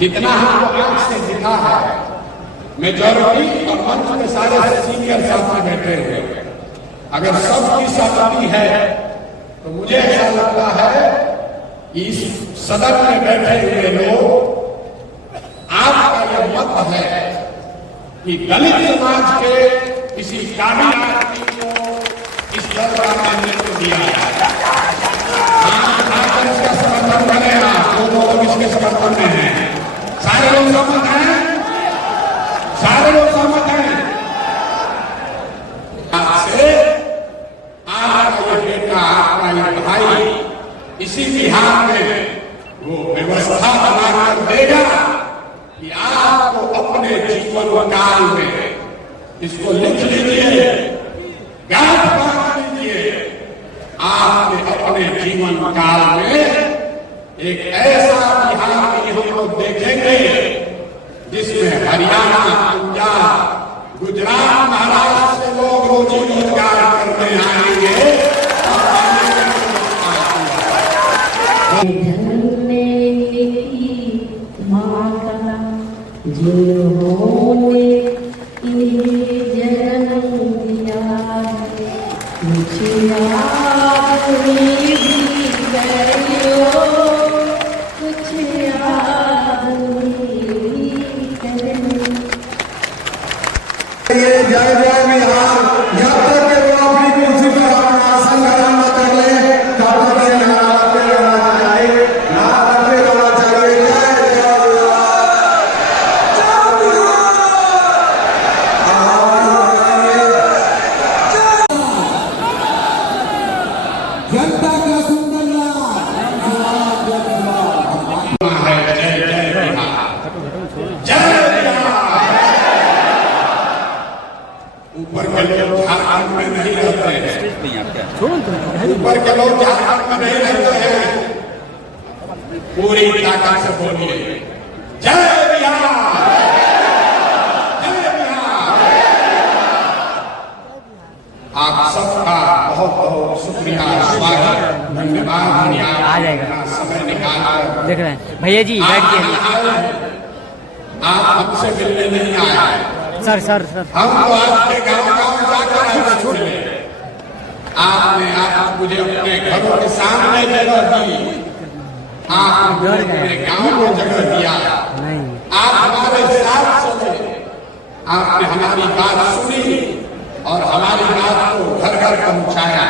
जितना हमको आंख से दिखा है, मेजॉरिटी और मंच के सारे सीनियर साथी बैठे हुए, अगर सबकी सहमति है तो मुझे ऐसा लगता है कि इस सदन में बैठे हुए लोग, आपका यह मत है कि दलित समाज के किसी काबिल आदमी को इस दल का नेतृत्व दिया जाए। इसका समर्थन करेगा, जो लोग इसके समर्थन में हैं, सारे लोग सहमत हैं, सारे लोग सहमत हैं। आपसे आपका ये बेटा, आपका ये भाई इसी बिहार में वो व्यवस्था बनाकर देगा कि आपको अपने जीवन काल में, इसको लिख लीजिए, याद बांध लीजिए, आपने अपने जीवन काल में एक ऐसा बिहार भी हम लोग देखेंगे जिसमें हरियाणा, पंजाब, गुजरात, महाराष्ट्र से लोग रोजी रोजगार करने आएंगे। जिन्होंने इन्हें जन्म दिया है, मुझे याद भी करो, कुछ याद भी करो। ये जय जय बिहार, जब तक के वो अपनी कुर्सी पर अपना आसन ग्रहण न कर ले, तब तक ये नारा लगते रहना चाहिए, नारा लगते रहना चाहिए। जय जय जनता का सुंदर ऊपर के लोग झारखंड में नहीं रहते हैं, ऊपर के लोग झारखंड में नहीं रहते हैं। पूरी ताकत से बोलिए जय बिहार, जय बिहार। आप सबका बहुत बहुत शुक्रिया, स्वागत, धन्यवाद। आ जाएगा, समय निकाल देख रहे हैं भैया जी, बैठिए। आप हमसे मिलने नहीं आए, सर सर सर हम तो आपके गाँव जाकर छोड़ रहे। आपने आप मुझे अपने घरों के सामने जगह दी, आप मुझे अपने गाँव में जगह दिया, आप हमारे साथ चले, आपने हमारी बात सुनी और हमारी बात को घर घर पहुंचाया।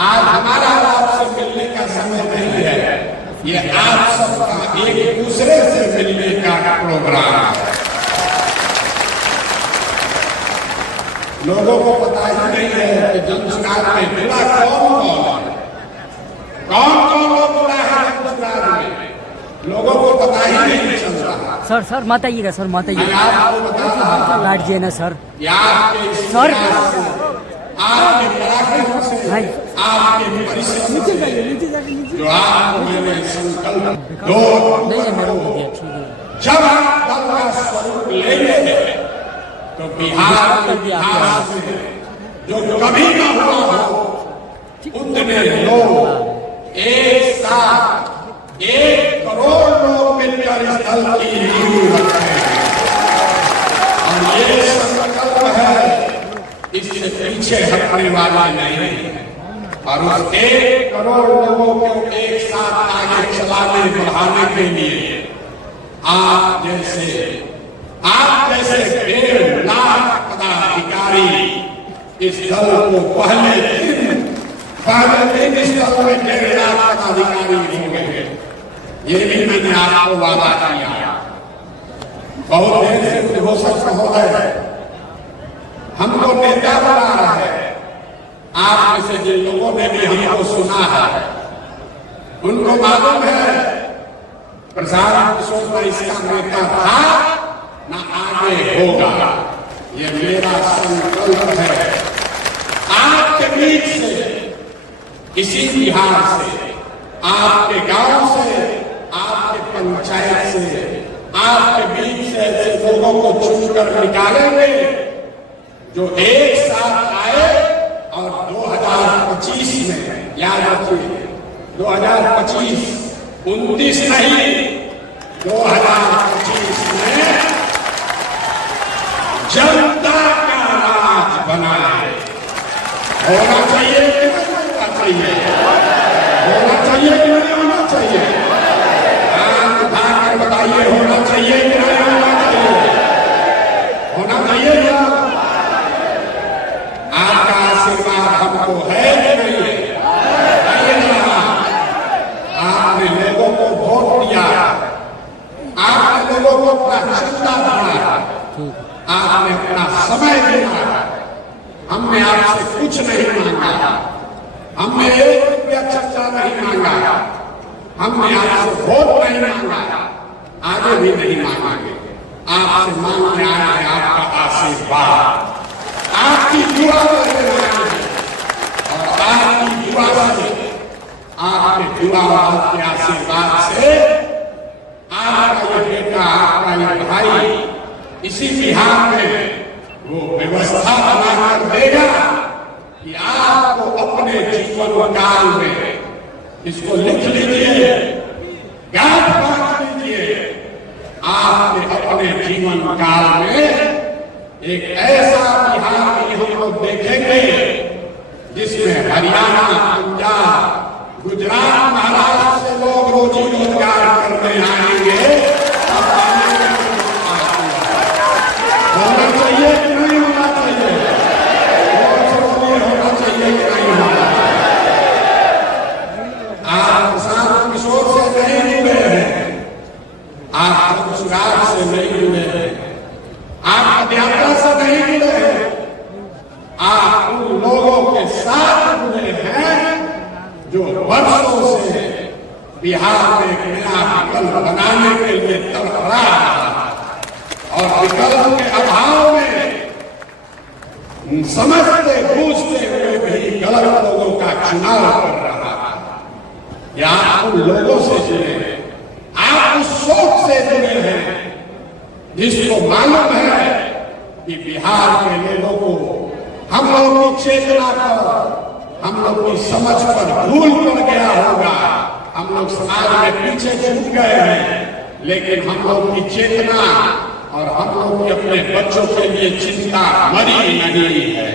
आज हमारा आपसे मिलने का समय नहीं है, ये आप सबका एक दूसरे से मिलने का प्रोग्राम है। लोगों को पता ही नहीं है कि जनसुराज में मिला कौन लोग मिला है जनसुराज में, लोगों को पता ही नहीं चल रहा। सर सर मत आइएगा, सर मत आइएगा, आपको बता लाट जी ना सर, सर आपके पराक्रम से, आपके परिश्रम से, जो आपको मैंने संकल्प दो, जब आप दल का स्वरूप लेंगे तो बिहार में जो कभी न हुआ हो, उतने लोग एक साथ 1 करोड़ लोग मिलकर इस दल की नींव रखेंगे। और ये संकल्प है, इससे पीछे हटने वाला नहीं है। और उस 1 करोड़ लोगों को एक साथ आगे चलाने बढ़ाने के लिए आप जैसे 1.5 लाख पदाधिकारी इस दल को पहले दिन इस दल में 1.5 लाख पदाधिकारी होंगे। ये भी मैंने आपको वादा किया। बहुत देर से उद्घोषक महोदय हमको नेता बना रहा है, आप में से जिन लोगों ने भी हमको सुना है उनको मालूम है प्रसाद किशोर में इसका नेता था ना आगे होगा। ये मेरा संकल्प है। आपके बीच से, इसी बिहार से, आपके गांव से, आपके पंचायत से, आपके बीच से ऐसे लोगों को चुनकर निकालेंगे जो एक साथ आए और 2025 में, याद रखिए 2025, 29 नहीं, 2025 होना चाहिए कि नहीं होना चाहिए? होना चाहिए कि नहीं होना चाहिए? हाथ उठाकर बताइए, होना चाहिए कि नहीं होना चाहिए? होना चाहिए क्या? आपका आशीर्वाद हमको है कि नहीं है? आपने लोगों को वोट दिया, आपने लोगों को अपना चंदा दिया, आपने अपना समय दिया। हमने आपसे कुछ नहीं मांगा, हमने 1 रुपया चंदा नहीं मांगा, हमने आपसे वोट नहीं मांगा, आगे भी नहीं मांगेंगे। आपसे मांगने आए हैं आपका आशीर्वाद, आपकी दुआ और आपकी दुआ से, आपके दुआ और आपके आशीर्वाद से आपका ये बेटा, आपका ये भाई इसी बिहार में वो व्यवस्था बनाकर देगा कि आपको अपने जीवन काल में, इसको लिख लीजिए, गांठ बांध लीजिए, आपने अपने जीवन काल में एक ऐसा बिहार भी हम लोग देखेंगे जिसमें हरियाणा, पंजाब, गुजरात, महाराष्ट्र से लोग रोजी रोजगार करने आएंगे। होना चाहिए कि नहीं होना चाहिए? होना चाहिए कि नहीं होना चाहिए? आप प्रशांत किशोर से नहीं जुड़े हैं, आप रोजगार से नहीं जुड़े हैं, आप पदयात्रा से नहीं जुड़े हैं, आप उन लोगों के साथ जुड़े हैं जो वर्षों से बिहार में एक नया विकल्प बनाने के लिए तड़प रहा है और विकल्प के अभाव में समझते बूझते हुए भी गलत लोगों का चुनाव कर रहा है। या आप उन लोगों से जुड़े हैं, आप उस सोच से जुड़े हैं जिसको मालूम है कि बिहार के लोगों को हम लोग की चेतना पर, हम लोग की समझ पर धूल पड़ गया होगा, हम लोग समाज में पीछे छूट गए हैं, लेकिन हम लोग की चेतना और हम लोग की अपने बच्चों के लिए चिंता मरी नहीं है।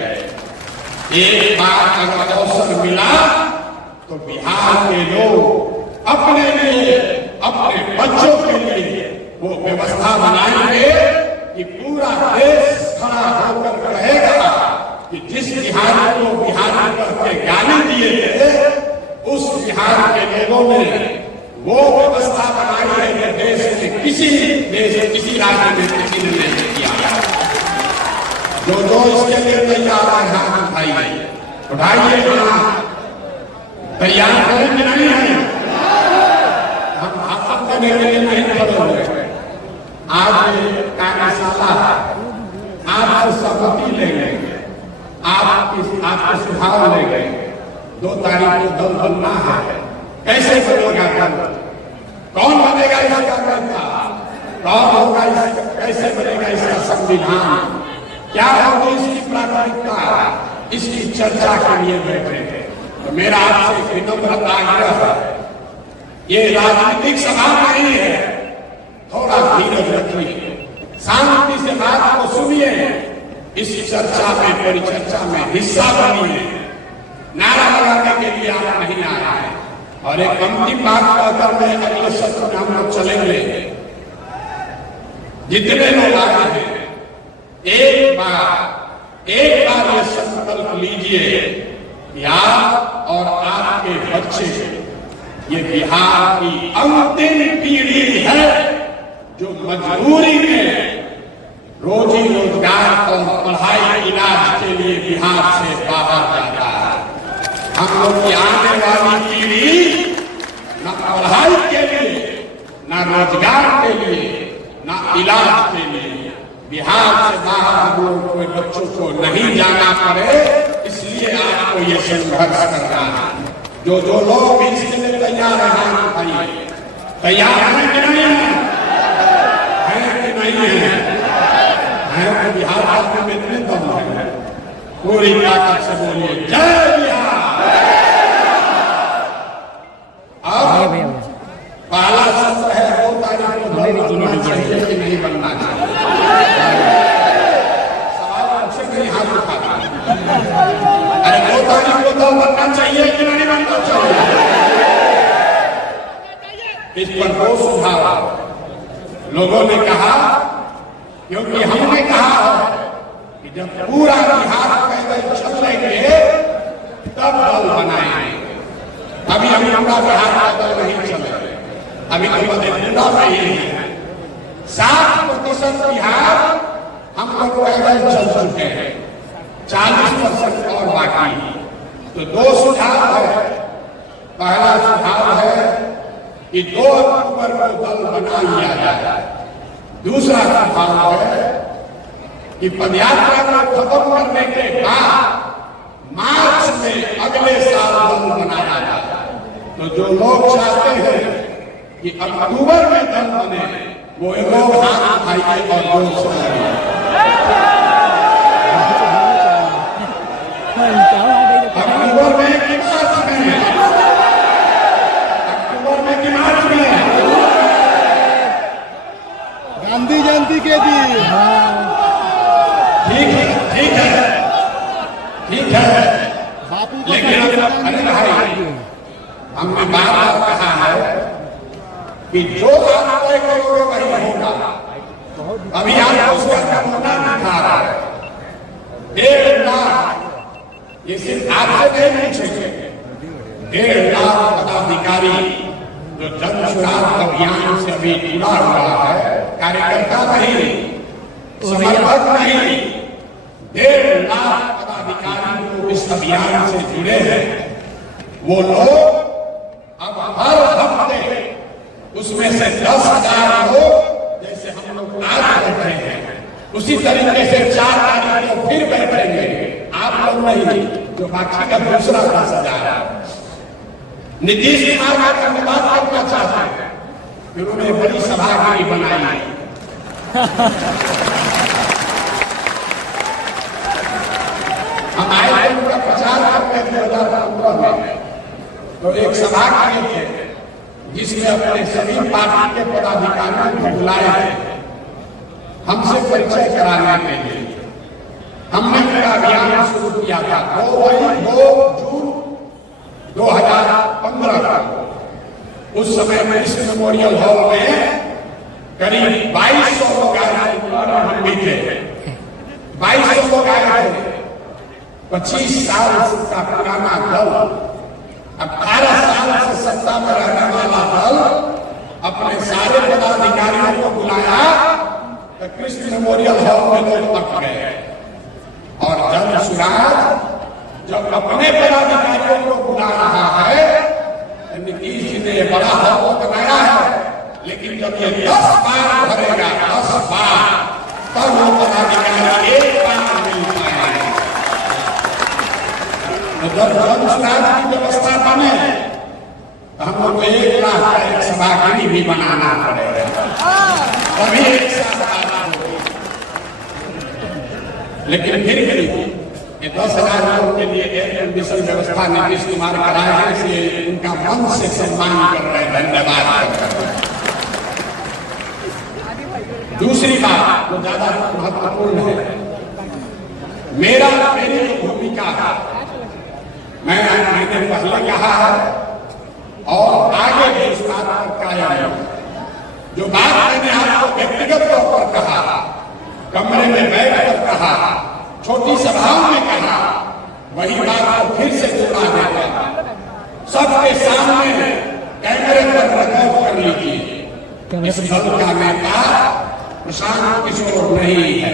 एक बार अगर अवसर मिला तो बिहार के लोग अपने लिए, अपने बच्चों के लिए वो व्यवस्था बनाएंगे कि पूरा देश खड़ा होकर कहेगा कि जिस बिहार को बिहार करके गाली दिए थे, उस बिहार के लोगों ने वो व्यवस्था बनाई है कि देश में किसी राज्य में किसी ने नहीं किया। जो इसके लिए तैयार है हाथ उठाइए, तैयार करेंगे नहीं है, हम हाथ करने के लिए नहीं खड़े हुए। आज कार्यशाला आप सहमति लेंगे, आपको सुझाव लेंगे। 2 तारीख को दल बनना है, कैसे बनेगा दल, कौन बनेगा इसका नेता, कौन होगा, कैसे बनेगा इसका संविधान, क्या होगी इसकी प्राथमिकता, इसकी चर्चा के लिए बैठे हैं। तो मेरा आपसे विनम्र आग्रह है, ये राजनीतिक सभा नहीं है, थोड़ा धीरज रखिए, शांति से बात को सुनिए, इस चर्चा में, परिचर्चा में हिस्सा बनिए। नारा लगाने के लिए आप नहीं आए हैं। और एक अंतिम बात कहकर मैं अगले सत्र में हम लोग चलेंगे। जितने लोग आए हैं, एक बार ये संकल्प लीजिए कि आप और आपके बच्चे, ये बिहार की अंतिम पीढ़ी है जो मजबूरी में रोजी रोजगार और पढ़ाई इलाज के लिए बिहार से बाहर जाता है। हम लोग की आने वाली पीढ़ी न पढ़ाई के लिए, न रोजगार के लिए, न इलाज के लिए बिहार से बाहर हम लोग कोई बच्चों को नहीं जाना पड़े, इसलिए आपको ये संघर्ष करना है। जो लोग इसके लिए तैयार हैं, तैयार हैं कि नहीं है? कि नहीं है? तो बिहार में इतने दम है, पूरी ताकत से बोलिए जय बिहार। अब पहला सत्र है, 2 तारीख को नहीं बनना चाहिए। सवाल अच्छे नहीं हाथ उठा, अरे 2 सुझाव लोगों ने कहा, क्योंकि हमने कहा कि जब पूरा बिहार पैदल चल लेंगे तब दल बनाएंगे। अभी हम पूरा बिहार पैदल नहीं चले, अभी पूरा नहीं है। 60% बिहार हम लोग पैदल चल चुके हैं, 40% और बाकी। तो दो सुझाव है। पहला सुझाव है कि 2 अक्टूबर को दल बना लिया जाए। दूसरा सुझाव है कि पदयात्रा को खत्म करने के बाद मार्च में अगले साल दल बनाया जाए। तो जो लोग चाहते हैं कि अक्टूबर में दल बने, वो लोग हाथ उठाइए और जोर से अक्टूबर में कि मार्च में, अक्टूबर में कि मार्च में, गांधी जयंती के दिन। ठीक है, ठीक है, ठीक है। बापू को लेकिन अरे भाई, हमने बार बार कहा है कि जो आप तय करोगे वही होगा। अभी आप उसका नमूना दिखा रहा है। 1.5 लाख, ये सिर्फ आपसे नहीं पूछेंगे, 1.5 लाख पदाधिकारी जो जन सुराग अभियान से अभी जुड़ा हुआ है, कार्यकर्ता नहीं, समर्थक नहीं, 1.5 लाख पदाधिकारी जो इस अभियान से जुड़े हैं, वो लोग अब हर हफ्ते उसमें से 10,000 लोग, जैसे हम लोग आज बैठे हैं, उसी तरीके से 4 तारीख को फिर बैठेंगे। आप लोग नहीं, जो बाकी का दूसरा 10,000। नीतीश कुमार का धन्यवाद करना चाहता है, फिर उन्हें बड़ी सभा की बनाई। हम आए थे उनका प्रचार करते थे 2015 में, तो एक सभा किए थे जिसमें अपने सभी पार्टी के पदाधिकारियों को बुलाए थे हमसे परिचय कराने के लिए। हमने उनका अभियान शुरू किया था 2 जून 2015 को। उस समय कृष्ण मेमोरियल हॉल में करीब 2200 लोग आए थे, हम भी थे। 2200 लोग आए थे। 25 साल का पुराना दल, 18 साल से सत्ता में रहने वाला दल अपने सारे पदाधिकारियों को बुलाया तो कृष्ण मेमोरियल हॉल में लोग अट गए। और जन सुराग जब अपने पदाधिकारियों को बुला रहा है, नीतीश जी ने बड़ा हॉल बनाया है, लेकिन जब ये 10 बार भरेगा, 10 बार, तब वो पदाधिकारी एक बार मिल पाएंगे। तो जब जन सुराग की व्यवस्था बने तो हम लोग को 1 लाख का एक सभागिरी भी बनाना पड़ेगा, तभी एक साथ बात होगी। लेकिन फिर भी ये 10,000 लोगों के लिए एयर कंडीशन व्यवस्था नीतीश कुमार कराए हैं, इसलिए उनका मन से सम्मान कर रहे हैं, धन्यवाद कर रहे हैं। दूसरी बात जो ज्यादा महत्वपूर्ण है, मेरी जो भूमिका है, मैंने पहले कहा है और आगे भी इस बात पर कायम है। जो बात मैंने आपको व्यक्तिगत तौर पर कहा, कमरे में बैठकर कहा, छोटी सभाओं में कहा, वही बात को फिर से दोहरा देता है। सबके सामने कैमरे पर रिकॉर्ड कर लीजिए। इस दल का नेता प्रशांत किशोर नहीं है।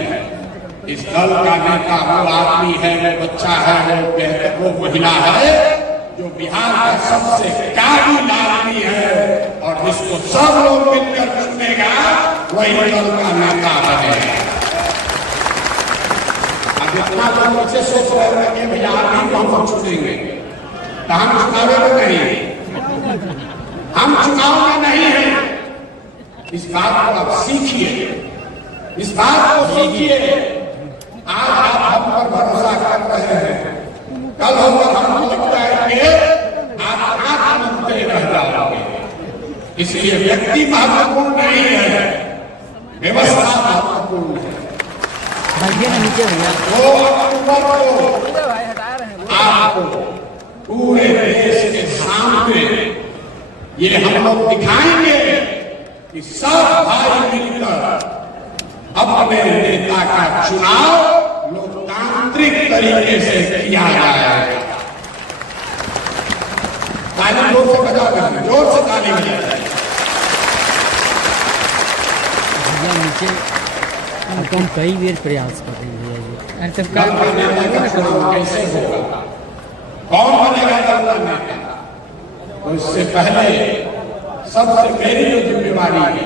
इस दल का नेता वो आदमी है, वो बच्चा है, वो महिला है जो बिहार का सबसे काबिल आदमी है और जिसको सब लोग मिलकर चुनेगा, वही दल का नेता बनेगा। अब इतना लोग मुझसे सोच रहे हैं कि भैया आदमी को हम चुनेंगे, तो हम चुनाव में नहीं, हम चुनाव में नहीं है। इस बात को आप सीखिए, इस बात को सीखिए। आज आप हम पर भरोसा कर रहे हैं, कल हम पर हमको लगता है कि आप आत्महत्या रह जाओगे। इसलिए व्यक्ति महत्वपूर्ण नहीं है, व्यवस्था महत्वपूर्ण है। 2 अक्टूबर को आपको पूरे देश के सामने ये हम लोग दिखाएंगे कि सब भाई मिलकर अपने नेता का चुनाव लोकतांत्रिक तरीके से किया जाएगा। ताली जोर से बजा दें, जोर से ताली बजाएं। भैया नीचे अब हम कई बार प्रयास कर रहे हैं भैया जी। दल का नेता का चुनाव कैसे होगा, कौन बनेगा दल का नेता, तो इससे पहले सबसे मेरी जो जिम्मेवारी है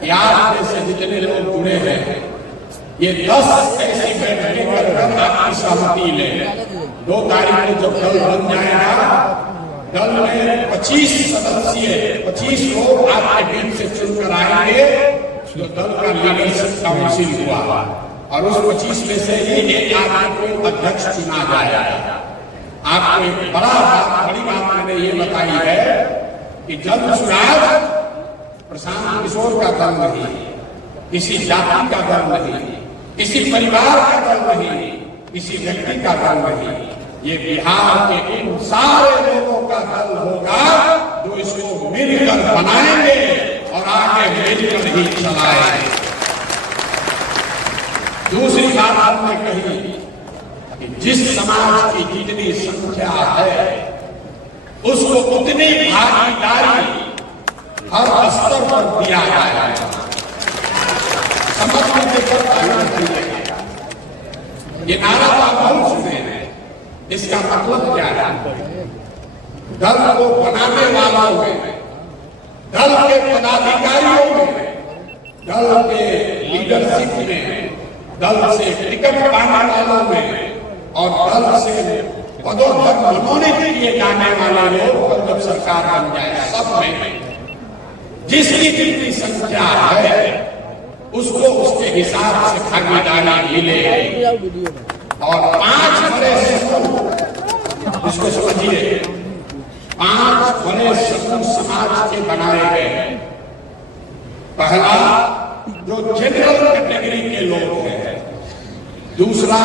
कि आज में से जितने लोग जुड़े हैं ये 10 ऐसी बैठकें कर आपकी सहमति लें। 2 तारीख को जब दल बन जाएगा, दल में 25 सदस्य 25 लोग आपके बीच से चुनकर आएंगे जो दल का लीडरशिप काउंसिल हुआ और उस 25 में से ही एक आदमी को अध्यक्ष चुना जाएगा। आपको एक बड़ी बात मैंने ये बताई है कि जन स्वराज प्रशांत किशोर का दल नहीं, किसी जाति का दल नहीं, किसी परिवार का दल नहीं, किसी व्यक्ति का दल नहीं, ये बिहार के उन सारे लोगों का दल होगा जो इसको मिलकर बनाएंगे और आगे मिलकर ही चलाएंगे। दूसरी बात आपने कही कि जिस समाज की जितनी संख्या है उसको उतनी भागीदारी हर स्तर पर दिया जाएगा। समझ में देकर ये नारा तो आप बहुत सुने हैं, इसका मतलब क्या है? दल को बनाने वालों में, दल के पदाधिकारियों में, दल के लीडरशिप में, दल से टिकट पाने वालों में और दल से पदोन्नत मनोनीत किए जाने वाले लोग जब सरकार बन जाए सब में जिसकी जितनी संख्या है उसको उसके हिसाब से भागीदारी मिले। और 5 बड़े समूह, इसको समझिए, 5 बड़े समूह समाज के बनाए गए। पहला जो जनरल कैटेगरी के लोग हैं, दूसरा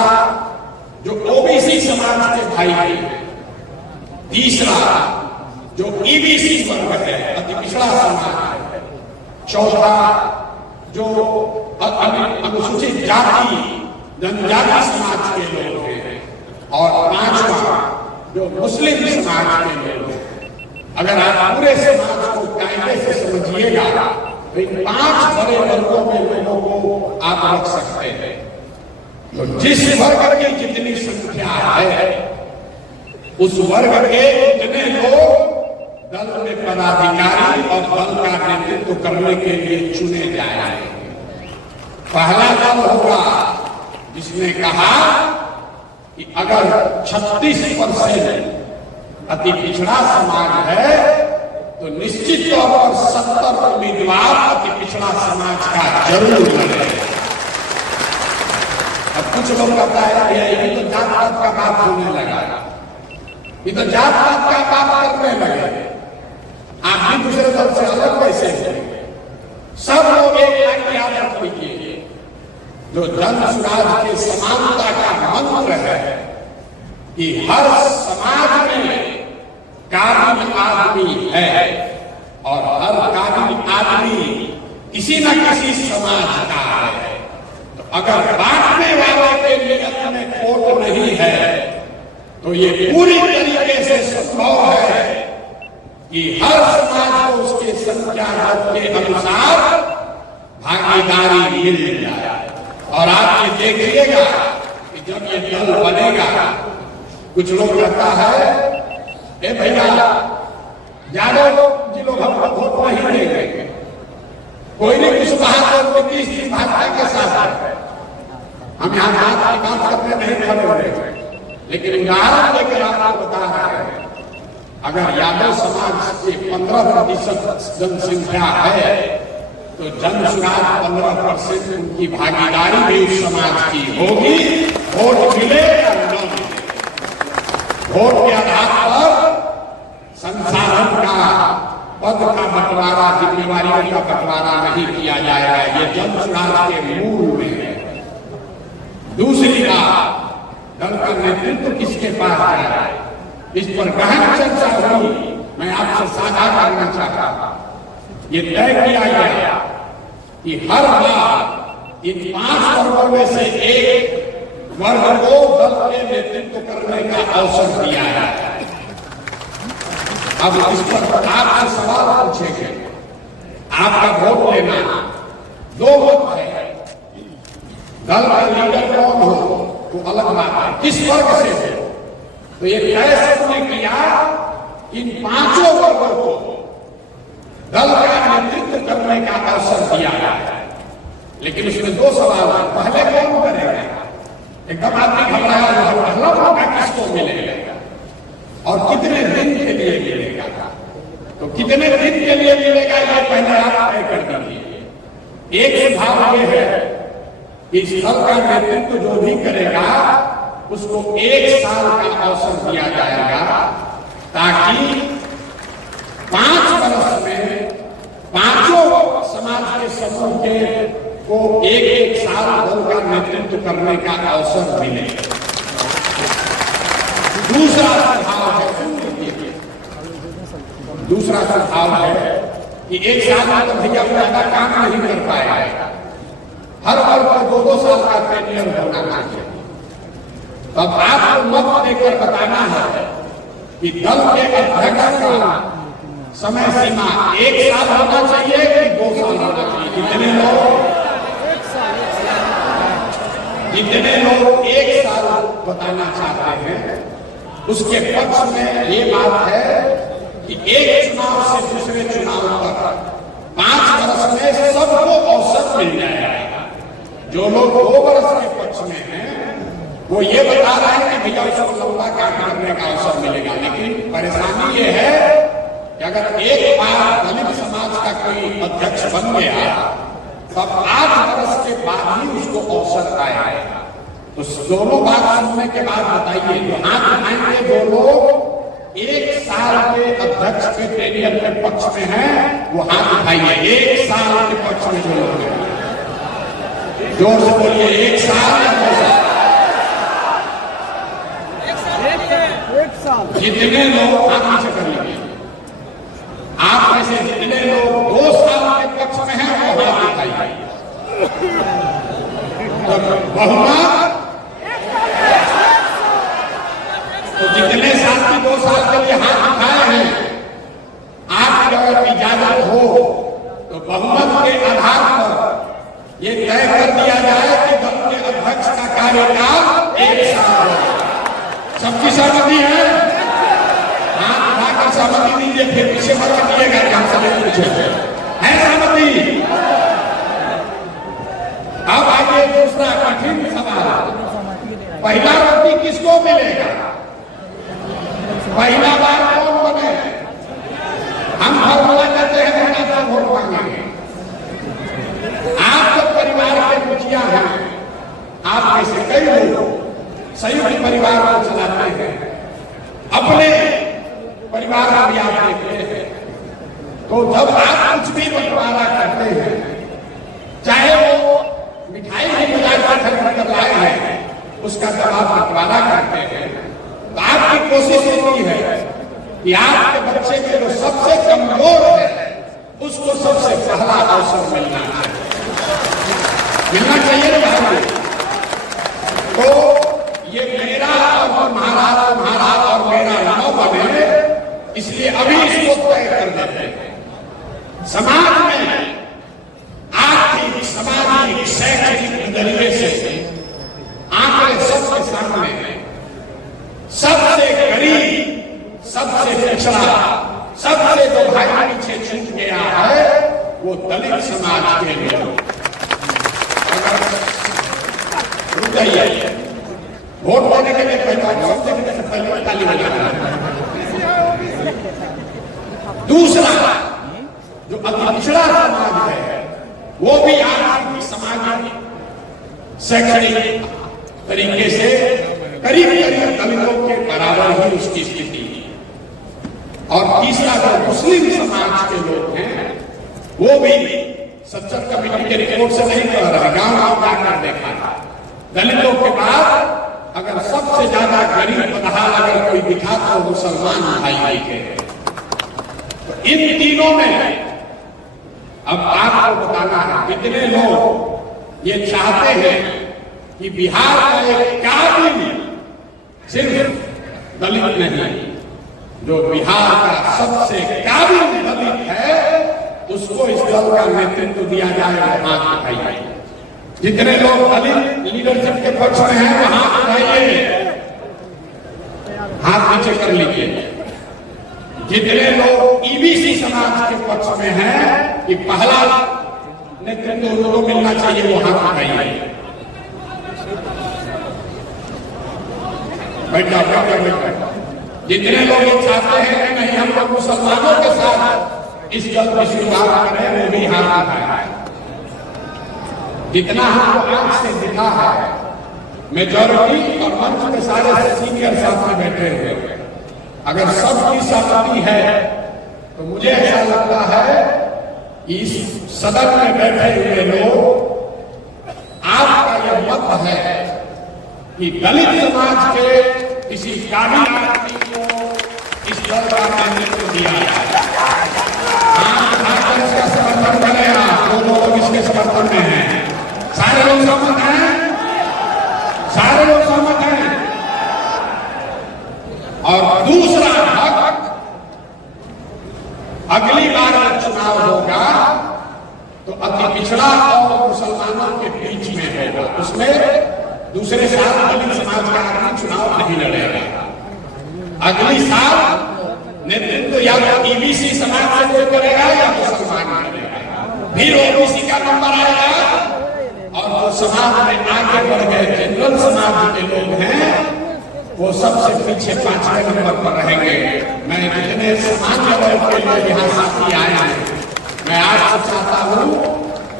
जो ओबीसी समाज के भाई हैं, तीसरा जो ईबीसी वर्ग है, अति पिछड़ा समाज है, चौथा जो अनुसूचित जाति जनजाति समाज के लोग हैं और 5वां जो मुस्लिम समाज के लोग हैं। अगर आप पूरे समाज को कायदे से समझिएगा तो इन 5 बड़े वर्गों में लोगों को आप रख सकते हैं। तो जिस वर्ग की जितनी संख्या है उस वर्ग के उतने लोग दल में पदाधिकारी और दल का नेतृत्व करने के लिए चुने जाएंगे। पहला दल होगा जिसने कहा कि अगर 36% अति पिछड़ा समाज है तो निश्चित तौर पर 70 उम्मीदवार अति पिछड़ा समाज का जरूर लड़े। अब कुछ लोग कहता है ये तो जात पात का बात होने लगा, ये तो जात पात का बात करने लगे, आप भी दूसरे दल से अलग कैसे होंगे? सब लोग एक लाइन याद रख लीजिए, जो जन स्वराज के समानता का मंत्र है कि हर समाज में काबिल आदमी है और हर काबिल आदमी किसी न किसी समाज का है। तो अगर बांटने वाले के नियत में खोट नहीं है तो ये पूरी तरीके से संभव है कि हर समाज को उसके संख्या के अनुसार भागीदारी मिल जाए। और आप ये देखिएगा कि जब ये दल बनेगा, कुछ लोग कहता है ए भैया ज्यादा जी लोग हमको वोट नहीं देंगे, कोई नहीं कुछ कहा तो 30 दिन भाजपा के साथ है, हम यहाँ बात करने नहीं खड़े हो रहे। लेकिन उदाहरण लेकर आपको बता रहे हैं, अगर यादव समाज के 15% जनसंख्या है तो जन स्वराज 15% उनकी भागीदारी भी उस समाज की होगी। वोट मिले या न मिले, वोट के आधार पर संसाधन का, पद का बंटवारा, जिम्मेवारियों का बंटवारा नहीं किया जाएगा। ये जन स्वराज के मूल में है। दूसरी बात, दल का नेतृत्व किसके पास है, इस पर गहन चर्चा हुई, मैं आपसे साझा करना चाहता हूं। ये तय किया गया कि हर बार इन 5 वर्गों में से एक वर्ग को दल के नेतृत्व करने का अवसर दिया है। अब इस पर आपसे सवाल पूछेंगे, आपका वोट लेना 2 वोट है, दल का लीडर कौन हो वो अलग बात है, किस वर्ग से हो। तो ये तय सबने किया इन 5 वर्गों को दल का नेतृत्व करने का अवसर दिया है। लेकिन उसमें 2 सवाल है, पहले कौन करेगा? एकदम आदमी घबराया हुआ, पहला मौका किसको मिलेगा और कितने दिन के लिए मिलेगा? तो कितने दिन के लिए मिलेगा ये पहले आप तय कर दीजिए। एक सुझाव ये है कि इस दल का नेतृत्व जो भी करेगा उसको 1 साल का अवसर दिया जाएगा, ताकि 5 वर्ष में 5 समाज के समूह के को 1-1 साल दल का नेतृत्व करने का अवसर मिले। दूसरा सुझाव है कि 1 साल में तो भैया ज्यादा काम नहीं कर पाएगा, हर वर्ग को 2-2 साल का टेन्योर होना चाहिए। तब आपको मत देकर बताना है कि दल के अध्यक्ष का समय सीमा 1 साल होना चाहिए कि 2 साल होना चाहिए। जितने लोग 1 साल बताना चाहते हैं उसके पक्ष में ये बात है कि एक चुनाव से दूसरे चुनाव तक 5 वर्ष में सबको अवसर मिल जाएगा। जो लोग 2 वर्ष के पक्ष में हैं वो ये बता रहे हैं कि भैया उसको लंबा काम करने का अवसर मिलेगा। लेकिन परेशानी ये है कि अगर एक बार दलित समाज का कोई अध्यक्ष बन गया तब 8 वर्ष के बाद ही उसको अवसर आएगा। तो दोनों बात सुनने के बाद बताइए, तो हाथ उठाएंगे जो लोग 1 साल के अध्यक्ष के टेन्योर के पक्ष में हैं वो हाथ उठाइए। 1 साल के पक्ष में जो लोग हैं जोर से बोलिए, 1 साल या 2 साल? जितने लोग हाथ नीचे कर लीजिए, आप में से जितने लोग 2 साल के पक्ष में हैं वो हाथ उठाइए। बहुमत तो जितने साथी 2 साल के लिए हाथ उठाए हैं, आपकी अगर इजाजत हो तो बहुमत के आधार पर ये तय कर दिया जाए कि दल के अध्यक्ष का कार्यकाल 1 साल हो। सबकी सहमति है? हाथ उठाकर सहमति दीजिए, फिर पीछे मत करिएगा कि हम सभी पूछे है सहमति। अब आइए दूसरा कठिन सवाल, पहला रोटी किसको मिलेगा? पहला बार कौन बने? हम फॉर्मूला करते हैं बिना वोट मांगेंगे। आप जब परिवार के मुखिया हैं, आप में से कई लोग संयुक्त परिवार को चलाते हैं, अपने परिवार का भी आप देखते हैं, तो जब आप कुछ भी बंटवारा करते हैं, चाहे वो मिठाई की बाजार से खरीद कर लाए हैं, उसका जब आप बंटवारा करते हैं तो आपकी कोशिश होती है कि आपके बच्चे के जो सबसे कमजोर है उसको सबसे पहला अवसर मिलना चाहिए ना भाई। तो ये मेरा और तुम्हारा और मेरा न बने, इसलिए अभी इसको तय कर देते हैं। समाज में आर्थिक, सामाजिक, शैक्षणिक नजरिए से आंकड़े सबके सामने हैं। सबसे गरीब, सबसे पिछड़ा, सबसे जो भाई पीछे छूट गया है वो दलित समाज के लोग। रुक जाइए, वोट देने के लिए पहले ताली बजाना। दूसरा जो पिछड़ा समाज है वो भी आर्थिक, सामाजिक, शैक्षणिक तरीके से करीब दलितों के बराबर ही उसकी स्थिति है। और तीसरा जो मुस्लिम समाज के लोग हैं वो भी सच्चर कमेटी के रिपोर्ट से नहीं कह रहा, गांव जाकर देखा दलितों के बाद अगर सबसे ज्यादा गरीब बदहाल अगर कोई दिखा तो मुसलमान भाई के। तो इन तीनों में अब आपको बताना है कितने लोग ये चाहते हैं कि बिहार का एक काबिल सिर्फ दलित नहीं, जो बिहार का सबसे काबिल दलित है उसको इस दल का नेतृत्व दिया जाए। हाथ उठाइए। जितने लोग दलित लीडरशिप के पक्ष में हैं वो हाथ उठाइए, हाथ नीचे कर लीजिए। जितने लोग ईबीसी समाज के पक्ष में हैं कि पहला नेतृत्व उनको मिलना चाहिए वो हाथ उठाइए। बैठ जाओ, बैठ जाओ। जितने लोग ये चाहते हैं कि नहीं हम लोग मुसलमानों के साथ इस दल की शुरुआत करें वो भी हाथ उठाए। जितना हमको आंख से दिखा है मेजॉरिटी और मंच के सारे सीनियर साथ में बैठे हुए, अगर सबकी सहमति है तो मुझे ऐसा लगता है कि इस सदन में बैठे हुए लोग आपका यह मत है कि दलित समाज के किसी काबिल आदमी को इस दल का नेतृत्व दिया जाए। इसका समर्थन करें आप, जो लोग इसके समर्थन में हैं। सारे लोग सहमत हैं, सारे लोग सहमत हैं। और दूसरा हक, अगली बार जब चुनाव होगा तो अति पिछड़ा और मुसलमानों के बीच में होगा, उसमें दूसरे साल दलित समाज का आदमी चुनाव नहीं लड़ेगा। अगली साल नेतृत्व या तो ईबीसी समाज से कोई करेगा या मुसलमान करेगा, फिर ओबीसी का नंबर आएगा और जो समाज में आगे बढ़ गए जनरल समाज के लोग हैं वो सबसे पीछे 5वें नंबर पर रहेंगे। मैं जितने सामान्य वर्ग के लोग यहाँ साथी आए हैं, मैं आपसे चाहता हूँ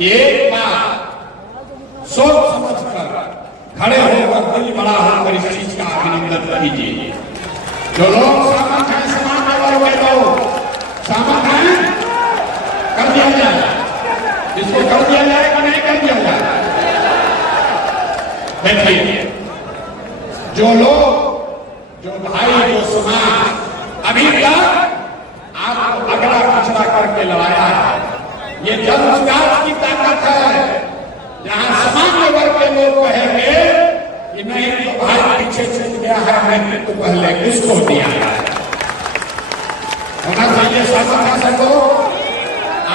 एक बार सोच समझ कर खड़े होकर दिल बड़ा होकर इस चीज का अभिनंदन कीजिए। जो लोग सहमत हैं, सामान्य वर्ग के लोग सहमत हैं, कर दिया जाए। इसको कर दिया जाए कि नहीं कर दिया जाए? देखिए, जो लोग, जो भाई, जो समाज अभी तक आपको अगला पिछड़ा करके लड़ाया है, ये जनसुराज की ताकत है। जहां सामान्य वर्ग के लोग कहेंगे कि नहीं तो भाई पीछे छूट गया है, मैं तो पहले उसको दिया है। होना चाहिए सहमत है सबको।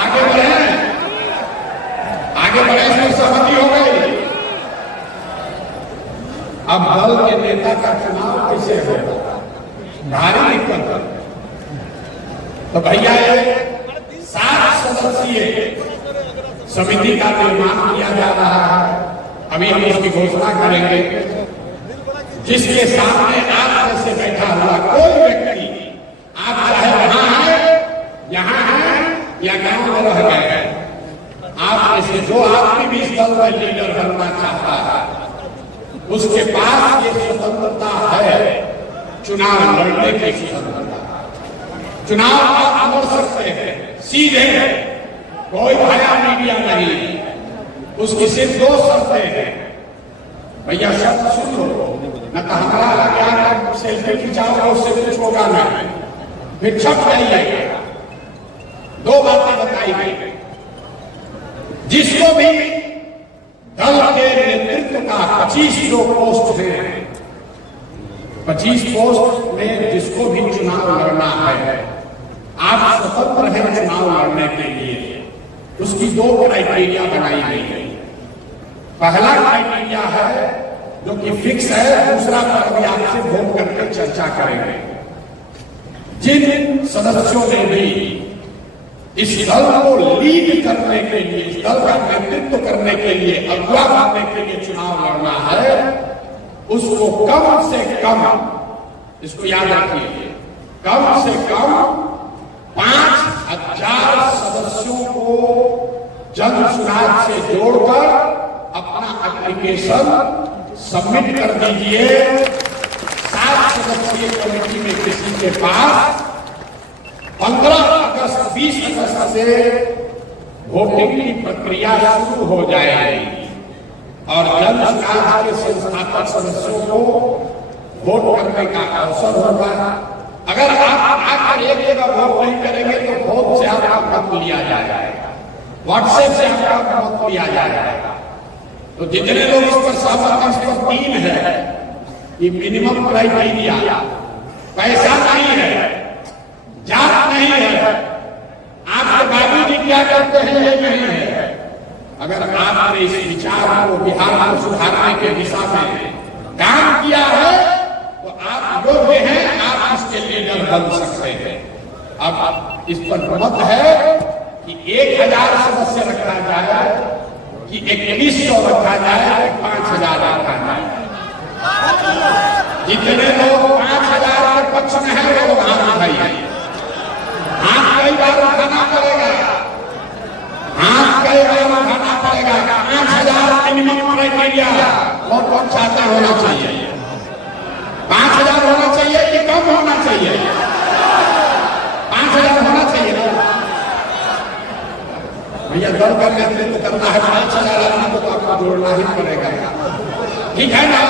आगे बढ़े, आगे बढ़े, इसमें सहमति हो गई। अब दल के नेता का चुनाव कैसे होगा? भारी दिक्कत। तो भैया ये 7 सदस्यीय समिति का निर्माण किया जा रहा है, अभी हम इसकी घोषणा करेंगे। जिसके सामने आप जैसे बैठा हुआ कोई व्यक्ति, आप चाहे वहां है, यहाँ है या गांव में रह गए, आप जैसे जो आदमी भी इस दल का लीडर बनना चाहता है उसके पास ये स्वतंत्रता है, चुनाव लड़ने की स्वतंत्रता। चुनाव आप लड़ सकते हैं सीधे, कोई भया मीडिया नहीं। उसकी सिर्फ 2 शर्तें हैं। भैया शर्त सुन लो, न तो हमारा क्या सेल्फी खिंचाओ, उससे कुछ होगा नहीं, फिर छप जाइए। 2 बातें बताई गई। जिसको भी दल के नेतृत्व का 25 जो पोस्ट हैं, 25 पोस्ट में जिसको भी चुनाव लड़ना है, आप स्वतंत्र हैं चुनाव लड़ने के लिए। उसकी 2 क्राइटेरिया बनाई गई है। पहला क्राइटेरिया है जो कि फिक्स है, दूसरा पर भी आपसे वोट करके चर्चा करेंगे। जिन सदस्यों ने भी इस दल को लीड करने के लिए, इस दल का नेतृत्व करने के लिए, अगुवा बनने के लिए चुनाव लड़ना है, उसको कम से कम, इसको याद रखिए, कम से कम 5000 सदस्यों को जनसुराज से जोड़कर अपना एप्लीकेशन सबमिट कर दीजिए। 7 सदस्यीय कमेटी में किसी के पास 15 अगस्त 20 अगस्त से वोटिंग की प्रक्रिया शुरू हो जाएगी और जनसुराज के संस्थापक सदस्यों को वोट करने का अवसर होगा। अगर आप आकर एक जगह वोट नहीं करेंगे तो वोट से आपका मत लिया जाएगा। व्हाट्सएप से आपका मत किया जाएगा। तो जितने लोग इस पर सहमत हैं, इस पर 3 है कि मिनिमम क्राइटेरिया पैसा नहीं है, जात नहीं है, आपके बाबूजी क्या करते हैं ये नहीं है। अगर आपने इस विचार को बिहार को सुधारने के दिशा में काम किया है तो आप योग्य हैं, आप इसके लीडर बन सकते हैं। अब इस पर मत है कि 1000 सदस्य रखा जाए कि 2100 रखा जाए, 5000 रखा जाए। जितने लोग 5000 के पक्ष में है वो लोग हाथ उठाइए। हाथ कई बार उठाना पड़ेगा, हाथ कई बार उठाना पड़ेगा। 5000 मिनिमम क्राइटेरिया कौन चाहता होना चाहिए? 5000 होना चाहिए कि कम होना चाहिए? 5000 होना चाहिए ना भैया। दल का नेतृत्व करना है, 5000 आदमी को तो आपको जोड़ना ही पड़ेगा, ठीक है ना?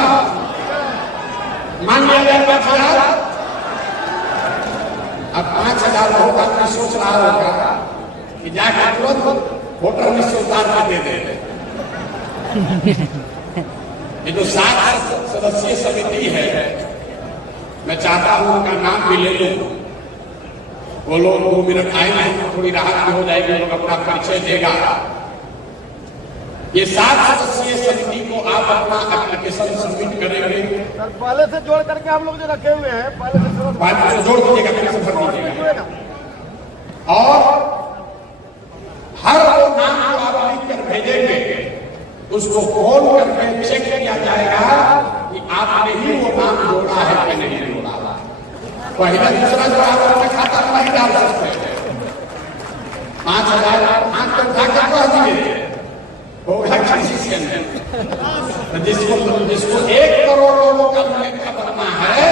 मान लिया जाए 5000। अब 5000 बहुत आदमी सोच रहा होगा कि जाकर तुरंत वोटर लिस्ट उतार के दे दे। ये जो 7 सदस्यीय समिति है, मैं चाहता हूं उनका नाम भी ले लूं। वो लोग 2 मिनट आएंगे तो थोड़ी राहत भी हो जाएगी, लोग अपना परिचय देगा। ये 7 सदस्यीय समिति को आप अपना एप्लीकेशन सबमिट करेंगे। पहले से जोड़ करके हम लोग जो रखे हुए हैं, पहले से जोड़ दीजिएगा, एप्लीकेशन भर दीजिएगा। और हर वो नाम को आप लिख कर भेजेंगे, उसको कॉल करके चेक किया जाएगा कि आपने ही वो नाम जोड़ा है कि नहीं जोड़ा। पहला दूसरा जो आप अपने खाता में नहीं डाल सकते। 5000 हाथ पर उठा कर कह दिए होगा किसी के अंदर। जिसको 1 करोड़ लोगों का नेता बनना है,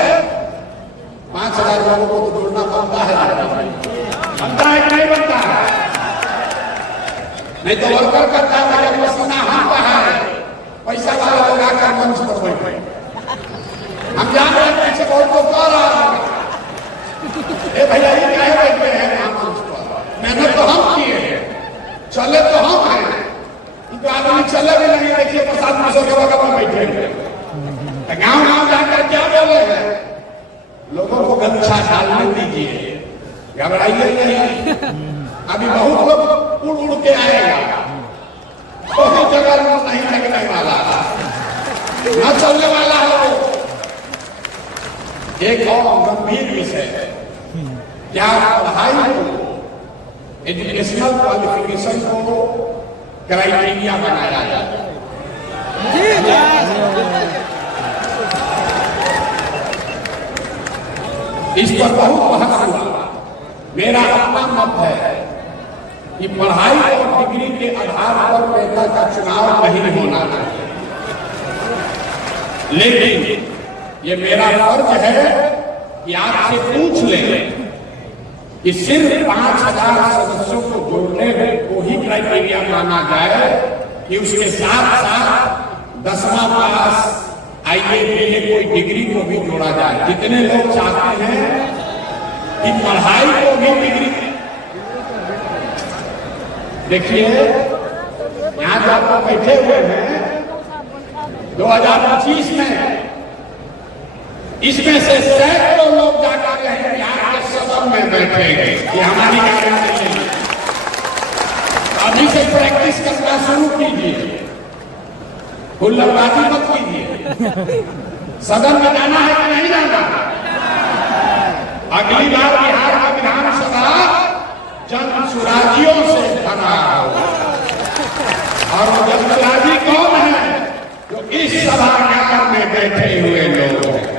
5000 लोगों को तो जोड़ना बनता है कि नहीं बनता है? नहीं तो वर्कर करता है, पसीना हाथ है, पैसा वाला लगा कर मंच पर बैठे। हम जान रहे हैं पीछे बहुत लोग कह रहा है भैया ये क्या बैठे हैं मंच पर? मेहनत तो हम किए हैं, चले तो हम हैं, इनको आदमी चले भी नहीं। देखिए 50 के बगल में बैठे हैं। गाँव गाँव जाकर क्या बोले हैं? लोगों को गमछा डालने दीजिए, घबराइए नहीं। अभी बहुत लोग उड़ उड़ के आएगा, कोई जगह नहीं लगने वाला, न चलने वाला है। एक और गंभीर विषय है, क्या पढ़ाई को, एजुकेशनल क्वालिफिकेशन को क्राइटेरिया बनाया जाए। इस पर बहुत बहस हुआ। मेरा अपना मत है कि पढ़ाई और डिग्री के आधार पर नेता का चुनाव नहीं होना चाहिए, लेकिन ये मेरा फर्ज है कि आपसे पूछ लें कि सिर्फ 5000 सदस्यों को जोड़ने को ही क्राइटेरिया माना जाए कि उसके साथ साथ 10वां पास IAA कोई डिग्री को भी जोड़ा जाए। जितने लोग चाहते हैं कि पढ़ाई को भी डिग्री, देखिए यहाँ जो आप बैठे हुए हैं 2025 में, इसमें से सैकड़ों लोग जाकर रहे बिहार के सदन में बैठेंगे। ये हमारी गारंटी है। अभी से प्रैक्टिस करना शुरू कीजिए, हुल्लड़बाजी मत कीजिए। सदन में जाना है कि नहीं जाना? अगली बार बिहार का विधानसभा जनसुराजियों से भरा होगा। और वो जनसुराजी कौन है? जो इस सभागार में बैठे हुए लोग हैं।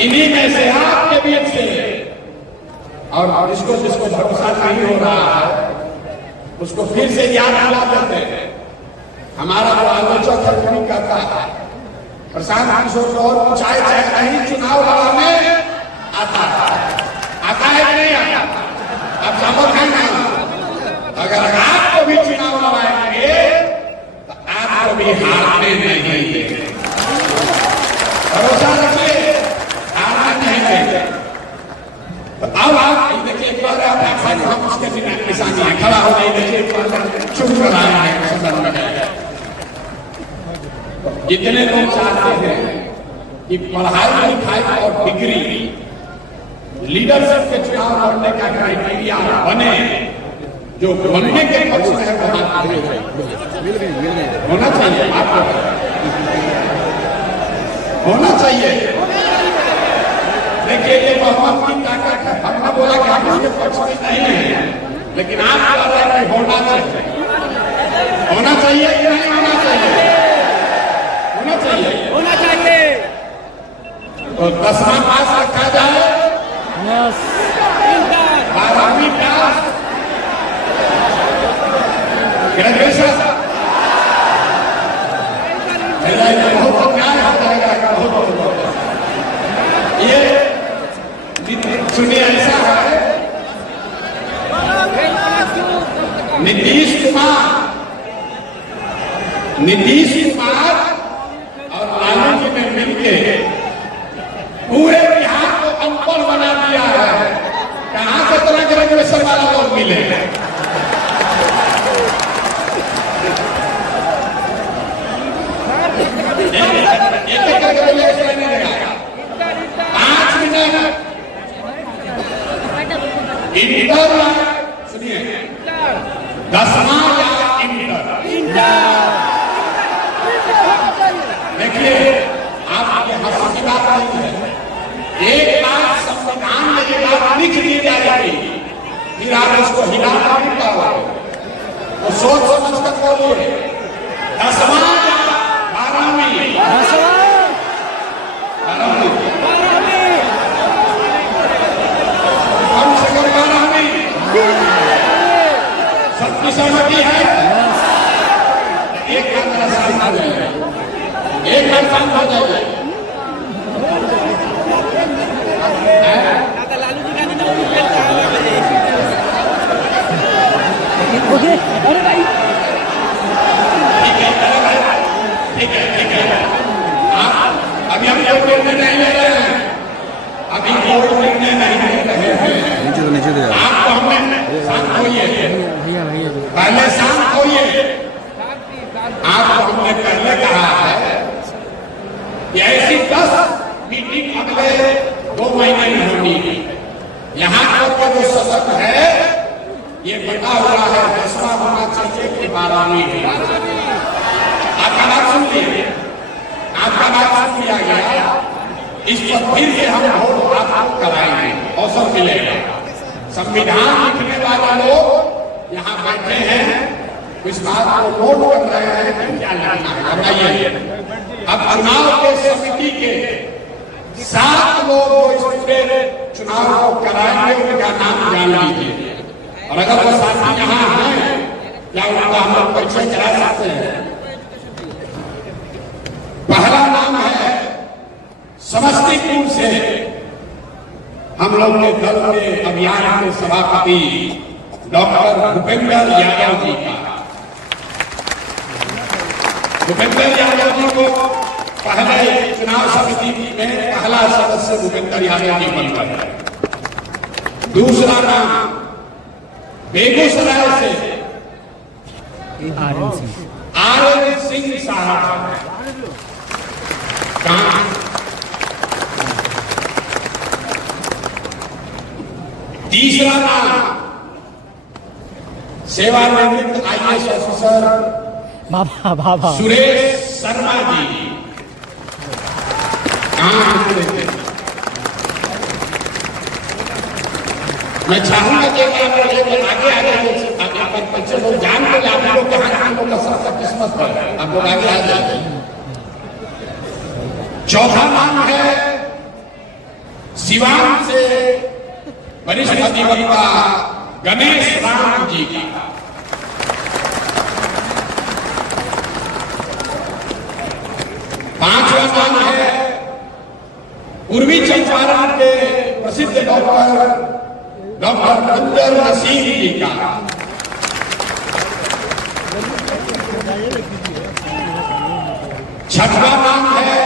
इन्हीं में से आपके बीच से, और जिसको भरोसा नहीं हो रहा है उसको फिर से याद दिला देते हैं। हमारा जो आलोचक है वही कहता है प्रशांत किशोर को और चाहे नहीं चुनाव लड़ाने आता है कि नहीं आता? अब समझ है ना, अगर आपको भी चुनाव लड़ाएंगे तो आपको भी हारने नहीं देंगे। भरोसा रखिए, अब आप देखिए हम उसके बिना किसानी खड़ा हो गई। देखिए कुछ कराए हैं सदन में। जितने लोग चाहते हैं कि पढ़ाई लिखाई और डिग्री लीडरशिप के चुनाव लड़ने का क्राइटेरिया बने, जो बनने के पक्ष में है वहां होना चाहिए, आपको होना चाहिए। देखिए ये बहुमत की ताकत है। हमने बोला कि हम इसके पक्ष में नहीं है, लेकिन आप कह रहे हैं होना चाहिए। होना चाहिए या नहीं होना चाहिए? होना चाहिए, होना चाहिए। तो 10वां पास रखा जाए, 12वीं पास, ग्रेजुएशन, बहुत न्याय हो जाएगा। ये सुनिए, ऐसा है नीतीश कुमार और लालू जी ने मिलके पूरे बिहार को अनपढ़ बना दिया है। कहां से तरह ग्रेजुएशन वाला लोग मिले? एक ग्रेजुएशन नहीं रहेगा। 5 मिनट इंटर, सुनिए, 10वां या इंटर। देखिए, आप ये हंसी की बात नहीं है। एक बार संविधान में ये बात लिख दी जाएगी, फिर आप इसको हिलाना नहीं पाओगे। तो सोच समझ कर बोलिए, 10वां या 12वीं? 12वीं। कम से कम 12वीं। सबकी सहमति है? एक का शांत हो जाए, एक का शांत हो जाए। अरे भाई ठीक है। अभी हम लोग निर्णय नहीं ले रहे हैं, अभी कोई निर्णय नहीं ले रहे हैं। नीचे दे आपको हमने शांत होइए, पहले शांत होइए। आपको हमने पहले कहा है कि ऐसी 10 मीटिंग अगले 2 महीने में होनी। यहाँ पर जो सदन है ये बता हुआ है 10वां होना चाहिए कि 12वीं होना चाहिए। आपका बात सुन लीजिए, आपका बात सुन लिया गया। इस पर फिर से हम वोट आपको कराएंगे, अवसर मिलेगा। संविधान लिखने वाले लोग यहाँ बैठे हैं, इस बात को नोट कर रहे हैं कि क्या लिखना है। बताइए, अब चुनाव के समिति के 7 लोग इस पूरे चुनाव को कराएंगे, उनका नाम जान लीजिए। और अगर वो साथी यहाँ हैं, क्या उनका हम लोग परिचय करा सकते हैं? पहला नाम है समस्तीपुर से हम लोग के दल के अभियान के सभापति डॉक्टर भूपेंद्र यादव जी का। भूपेंद्र यादव जी को पहले चुनाव समिति में पहला सदस्य भूपेंद्र यादव जी बन गए। दूसरा नाम बेगूसराय से आर.एन. सिंह साहब। तीसरा नाम सेवानिवृत्त IAS ऑफिसर बाबा सुरेश शर्मा जी। मैं चाहूंगा कि आगे बच्चे लोग जान के आप लोग कहाँ लोग का सबका किस्मत है, आप लोग आगे आ जाए। चौथा नाम है सिवान से वरिष्ठ अधिवक्ता गणेश राम जी का। पांचवा नाम है पूर्वी चंपारण के प्रसिद्ध डॉक्टर मंजर नसीम जी का। छठवां नाम है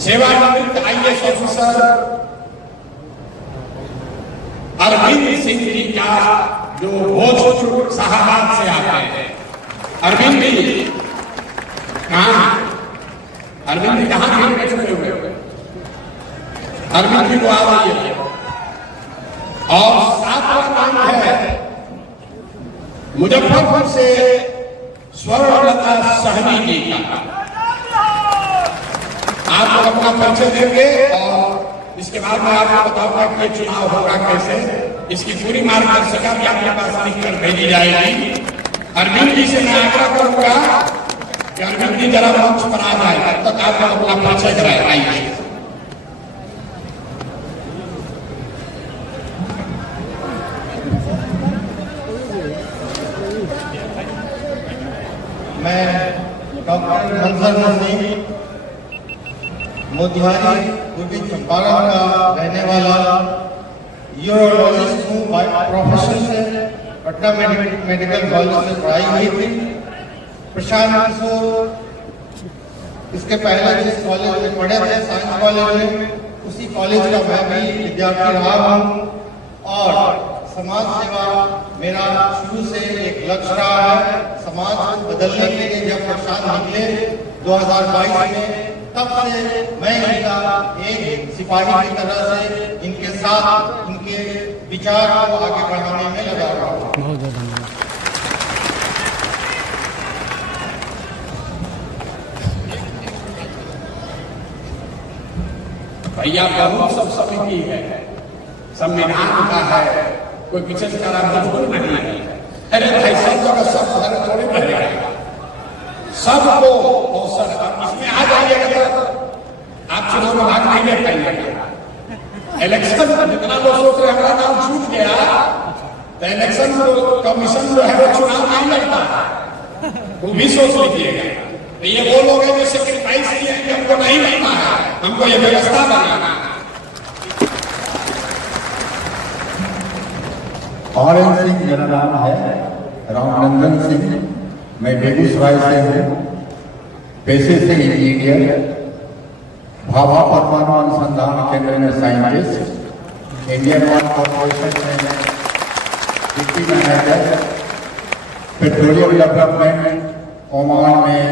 सेवानिवृत्त IAS ऑफिसर अरविंद सिंह जी का जो भोजपुर शाहबाद से आते हैं। अरविंद जी कहाँ? अरविंद जी कहाँ खेल में छुपे हुए? अरविंद जी को आ रही है। और सातवां नाम है मुजफ्फरपुर से स्वर्णलता सहनी जी का। आप लोग अपना परिचय देंगे और इसके बाद मैं आपको बताऊंगा कि चुनाव होगा कैसे। इसकी पूरी मार्गदर्शिका भी आपके पास लिख कर भेजी जाएगी। अरविंद जी से मैं आग्रह करूंगा कि अरविंद जी जरा मंच पर आ जाए, तब तक आप लोग अपना परिचय कराइए। मैं डॉक्टर मंजर नसीम मोतिहारी पूर्वी चंपारण का रहने वाला यूरोलॉजिस्ट हूँ बाय प्रोफेशन से। पटना मेडिकल कॉलेज से पढ़ाई हुई थी। प्रशांत किशोर इसके पहले जिस कॉलेज में पढ़े थे, साइंस कॉलेज में, उसी कॉलेज का मैं भी विद्यार्थी रहा हूँ। और समाज सेवा मेरा शुरू से एक लक्ष्य रहा है। समाज को बदलने के लिए जब प्रशांत निकले 2022 में, तब से मैं इनका एक सिपाही की तरह से इनके साथ इनके विचार को आगे बढ़ाने में लगा रहा हूँ। बहुत बहुत धन्यवाद। भैया बहुत सब समिति है, संविधान का है, कोई पीछे से करा मजबूर नहीं है। अरे भाई सब जगह सब धर्म थोड़े बनेगा, सबको अवसर। इसमें आ जाइएगा तो आप चुनाव में भाग नहीं ले पाएंगे। इलेक्शन में जितना लोग सोच रहे हमारा नाम छूट गया, तो इलेक्शन कमीशन जो है वो चुनाव नहीं लड़ता, वो भी सोच लीजिएगा। तो ये वो लोग हैं जो सेक्रीफाइस किए कि हमको नहीं बनना है, हमको ये व्यवस्था बनाना है। ऑरेंज सिंह मेरा नाम है, रामनंदन सिंह। मैं बेगूसराय से हूँ, पेशे से इंजीनियर, भाभा परमाणु अनुसंधान केंद्र में साइंटिस्ट, इंडियन ऑयल कॉर्पोरेशन में deputy manager, petroleum development Oman में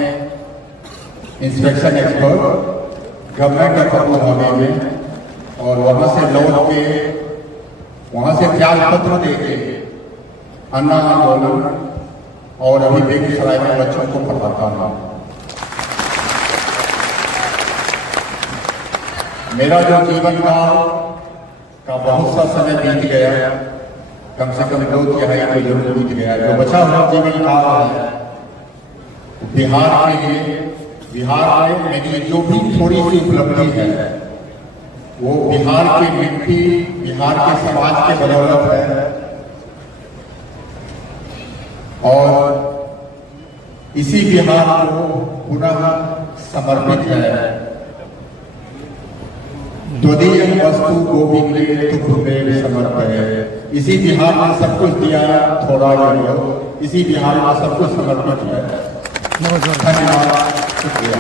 inspection expert, government of Abu Dhabi में, और वहाँ से लौट के वहाँ से त्याग पत्र दे के अन्ना आंदोलन और अभी बेगूसराय में बच्चों को पढ़ाता हूँ। मेरा जो जीवन का बहुत सा समय बीत गया, कम से कम 2 तिहाई तो जरूर बीत गया। जो बचा हुआ जीवन काल है बिहार के लिए, बिहार में मेरी जो भी थोड़ी सी उपलब्धि है वो बिहार की मिट्टी, बिहार के समाज के बदौलत है। और इसी बिहार को पुनः समर्पित है। द्वितीय वस्तु गोविंदे तुभ्यमेव समर्पये। इसी बिहार में सब कुछ दिया, थोड़ा जो इसी बिहार में सब कुछ समर्पित है। धन्यवाद, शुक्रिया।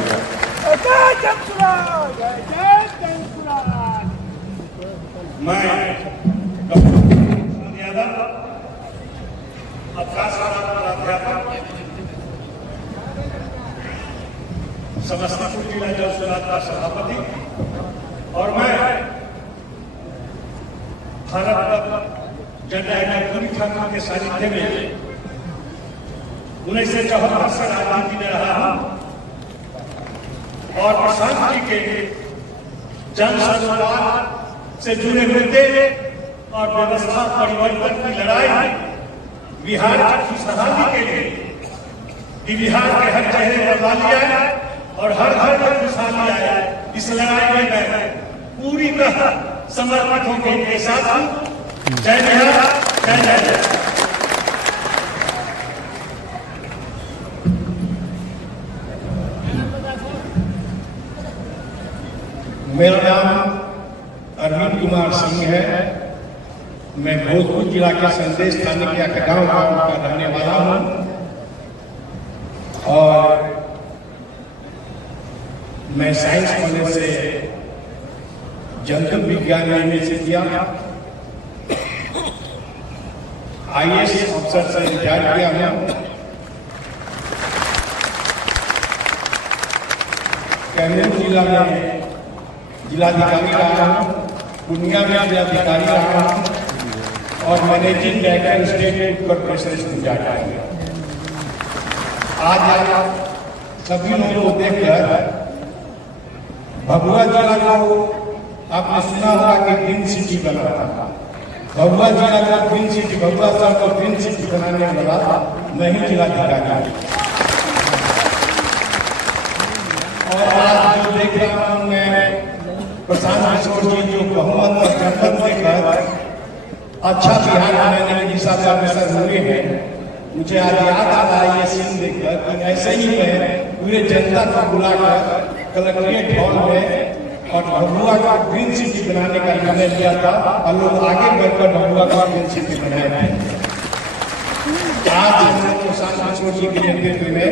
मैं डॉक्टर यादव, अध्यापक, समस्तीपुर जिला जल सुधार का सभापति, और मैं भारत जननायक ठाकुर के सानिध्य में 1974 से राजनीति में रहा हूं और प्रशांत जी के जन संवाद से जुड़े मुद्दे और व्यवस्था परिवर्तन की लड़ाई बिहार की खुशहाली के लिए कि बिहार के हर चेहरे पर वाली आए और हर घर में खुशहाली आए, इस लड़ाई में मैं पूरी तरह समर्पित होकर इनके साथ हूं। जय बिहार, जय जय। मेरा नाम अरविंद कुमार सिंह है। मैं भोजपुर जिला के संदेश थाने के अकगांव गांव का रहने वाला हूं और मैं साइंस कॉलेज से जंतु विज्ञान में से किया। IAS अफसर से रिटायर किया हूँ। कैमूर जिला में जिलाधिकारी रहा हूँ, पूर्णिया में जिलाधिकारी रहा हूँ और मैनेजिंग डायरेक्टर स्टेट कॉर्पोरेशन जाता है। आज सभी लोगों को देखकर भभुआ जिला को आपने सुना होगा कि ग्रीन सिटी बना था। भभुआ जिला का ग्रीन सिटी, भभुआ शहर को ग्रीन सिटी बनाने वाला मैं ही जिलाधिकारी। और आज जो देख रहा हूँ मैं प्रशांत किशोर जी जो बहुमत और जनमत देकर अच्छा बिहार बनाने की दिशा में अग्रसर हुए हैं, मुझे आज याद आ रहा है ये सीन देखकर कि ऐसे ही मैं पूरे जनता को बुलाकर कलेक्ट्रेट हॉल में और भभुआ का ग्रीन सिटी बनाने का निर्णय लिया था और लोग आगे बढ़कर भभुआ का ग्रीन सिटी बनाए थे। आज हम प्रशांत किशोर जी के नेतृत्व में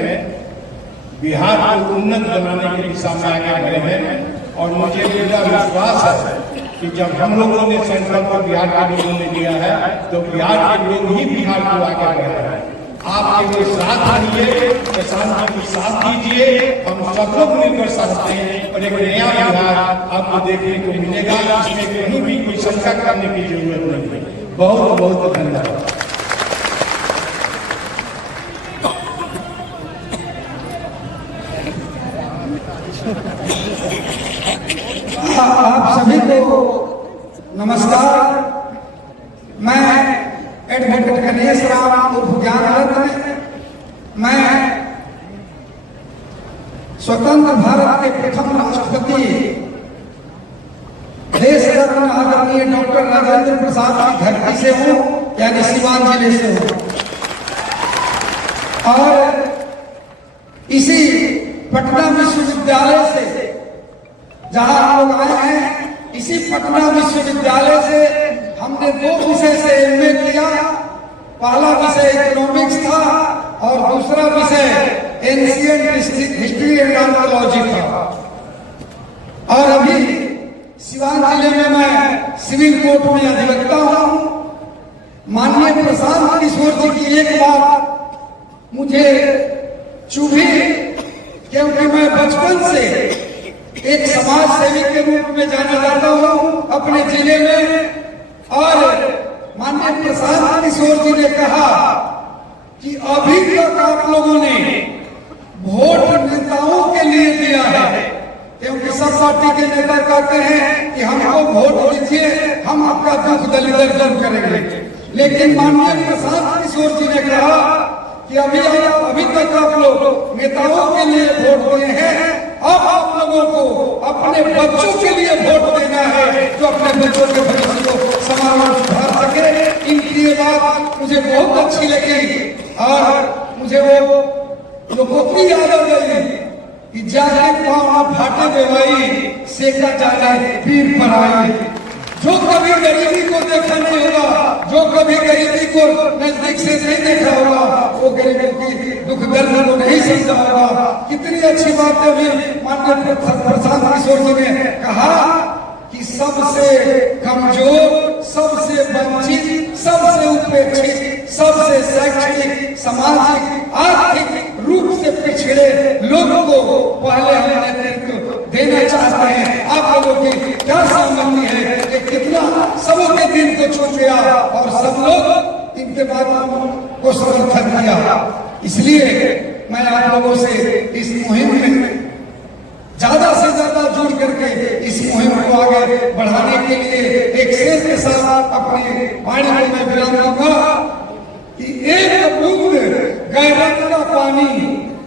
बिहार को उन्नत बनाने की दिशा में आगे बढ़े हैं और मुझे पूरा विश्वास है कि जब हम लोगों ने संकल्प बिहार के लोगों ने लिया है तो बिहार के लोग ही बिहार को आगे बढ़ रहे हैं। आप केवल साथ दीजिए, प्रशासन को साथ दीजिए, हम सब लोग मिलकर सकते हैं और एक नया बिहार आपको देखने को मिलेगा। इसमें कहीं भी कोई शंका करने की जरूरत नहीं है। बहुत बहुत धन्यवाद। आप सभी को नमस्कार। मैं एडवोकेट गणेश राम उर्फ ज्ञान रत्न, मैं स्वतंत्र भारत के प्रथम राष्ट्रपति देश रत्न आदरणीय डॉक्टर राजेंद्र प्रसाद की धरती से हूँ, यानी सिवान जिले से हूँ। और इसी पटना विश्वविद्यालय से जहां हम लोग आए हैं, इसी पटना विश्वविद्यालय से हमने 2 विषय से MA किया। पहला विषय इकोनॉमिक्स था और दूसरा विषय एंशिएंट हिस्ट्री एंड आर्कियोलॉजी था। और अभी सिवान जिले में मैं सिविल कोर्ट में अधिवक्ता हूं। माननीय प्रशांत किशोर जी की एक बात मुझे चुभी, क्योंकि मैं बचपन से एक समाज सेवी के रूप में जाना जाता हूं अपने जिले में। और माननीय प्रशांत किशोर जी ने कहा कि अभी तक आप लोगों ने वोट नेताओं के लिए दिया है, क्योंकि सब पार्टी के नेता कहते हैं कि हमको वोट दीजिए, हम आपका दुख दलित दूर करेंगे। लेकिन माननीय प्रशांत किशोर जी ने कहा कि अभी तक आप लोग नेताओं के लिए वोट दिए हैं, अब आप लोगों को अपने बच्चों के लिए वोट देना है जो अपने बच्चों के भविष्य को समाज में सुधार सके। इनकी ये बात मुझे बहुत अच्छी लगी और मुझे वो लोकोक्ति याद आ गई कि जाके पाँव फाटे बेवाई सेका जाने पीर पर आई। जो कभी गरीबी को देखा नहीं होगा, जो कभी गरीबी को नजदीक से नहीं देखा होगा, वो गरीबों की दुख दर्द को नहीं समझा होगा। कितनी अच्छी बात है अभी माननीय प्रशांत किशोर जी ने कहा कि सबसे कमजोर, सबसे वंचित, सबसे उपेक्षित, सबसे शैक्षणिक, सामाजिक, आर्थिक रूप से पिछड़े लोगों को पहले हम नेतृत्व देना चाहते हैं। आप लोगों की क्या सहमति है कि कितना सबों के दिन को छू गया और सब लोग इनके बाद को समर्थन किया। इसलिए मैं आप लोगों से इस मुहिम में ज्यादा से ज्यादा जुड़ करके इस मुहिम को आगे बढ़ाने के लिए एक शेर के साथ अपनी वाणी को मैं विराम दूंगा कि एक बूंद गैरत का पानी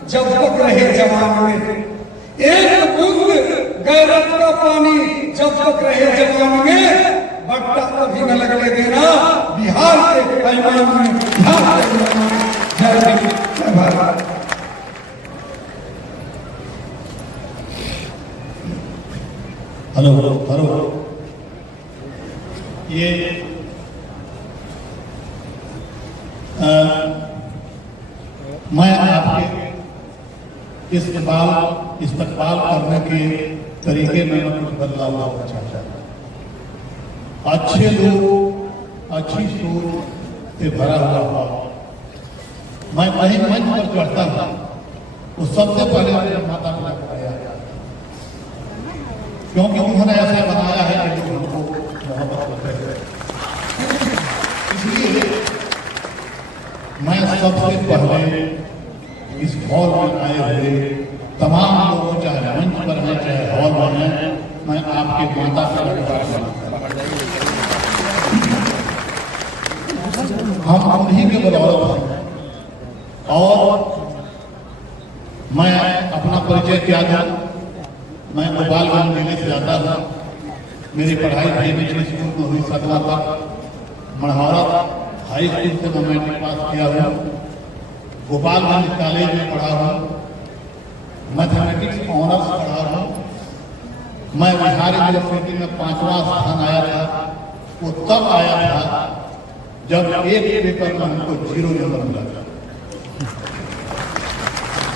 जब तक रहे जवान में, एक बूंद गैरत का पानी जब तक रहे जवान में, बट्टा कभी न लगने देना बिहार के पैमान में। जय हिंद, जय भारत। हेलो हेलो, ये मैं आपके इस्तकबाल करने के तरीके में कुछ बदलाव लाना चाहता हूँ। अच्छे लोग, अच्छी सोच, से भरा हुआ हॉल। मैं कहीं मंच पर चढ़ता हूँ तो सबसे पहले मेरे माता पिता को याद आता है, क्योंकि उन्होंने ऐसा बनाया है कि लोग हमको मोहब्बत करते हैं। इसलिए मैं सबसे पहले इस हॉल में आए हुए तमाम लोगों, चाहे मंच पर हैं चाहे हॉल में हैं, मैं आपके माता पिता के बारे में हम उन्हीं के बदौलत हैं। और मैं अपना परिचय क्या दूं, मैं गोपालगंज जिले से आता हूँ। मेरी पढ़ाई प्राइमरी स्कूल में हुई 7वां तक। मढ़ौरा हाई स्कूल से मैं मैट्रिक पास किया हूँ। गोपालगंज कॉलेज में पढ़ा हूँ, मैथमेटिक्स ऑनर्स पढ़ा हूँ। मैं बिहार यूनिवर्सिटी में 5वां स्थान आया था। वो तब आया था जब एक पेपर में हमको 0 नंबर मिला था।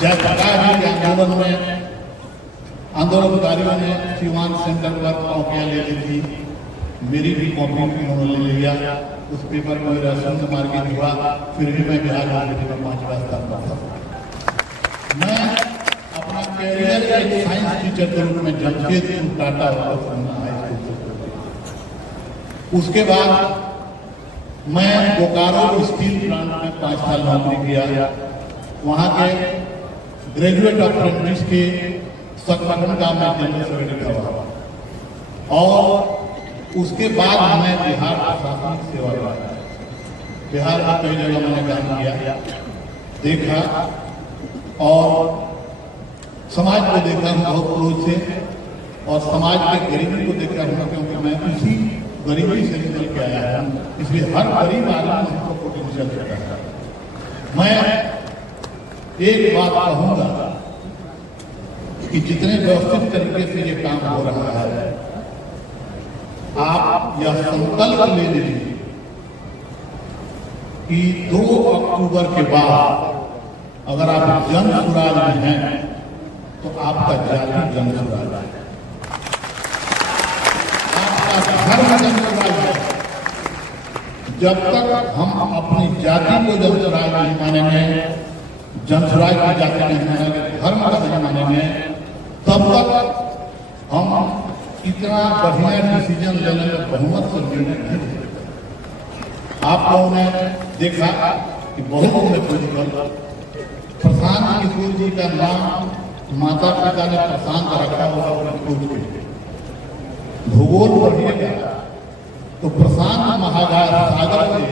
जयप्रकाश जी के आंदोलन में आंदोलनकारियों ने सीवान सेंटर पर कॉपियां ले ली थी, मेरी भी कॉपी उन्होंने ले लिया। उस पेपर में मेरा शून्य मार्किंग हुआ, फिर भी मैं बिहार यूनिवर्सिटी में 5वां स्थान पर था। मैं अपना कैरियर एक साइंस टीचर के रूप में जमशेदपुर टाटा हाई स्कूल, उसके बाद मैं बोकारो स्टील प्लांट में 5 साल नौकरी किया। वहाँ के ग्रेजुएट अप्रेंटिस के संगठन का मैं जनरल सेक्रेटरी हुआ और उसके बाद मैं बिहार प्रशासनिक सेवा पाया। बिहार में कई जगह मैंने काम किया, देखा और समाज को देखा हूँ बहुत क्लोज से, और समाज के गरीबी को देखा हूँ, क्योंकि मैं उसी गरीबी से निकल के आया हूँ। इसलिए हर गरीब आदमी हमको पोटेंशियल देता है। मैं एक बात कहूंगा कि जितने व्यवस्थित तरीके से ये काम हो रहा है, आप यह संकल्प ले लीजिए कि 2 अक्टूबर के बाद अगर आप जन सुराज में हैं तो आपका जाति जन सुराज है, आपका धर्म जन सुराज है। जब तक हम अपनी जाति को जन सुराज नहीं मानेंगे, जनसुराज की जाति नहीं मानेंगे, धर्म का नहीं मानेंगे, तब तक हम इतना बढ़िया डिसीजन लेने में बहुमत से निर्णय नहीं ले सकते। आप लोगों ने देखा कि बहुत में प्रशांत किशोर जी का नाम माता पिता ने प्रशांत रखा होगा खोज के। भूगोल पढ़िएगा तो प्रशांत महासागर से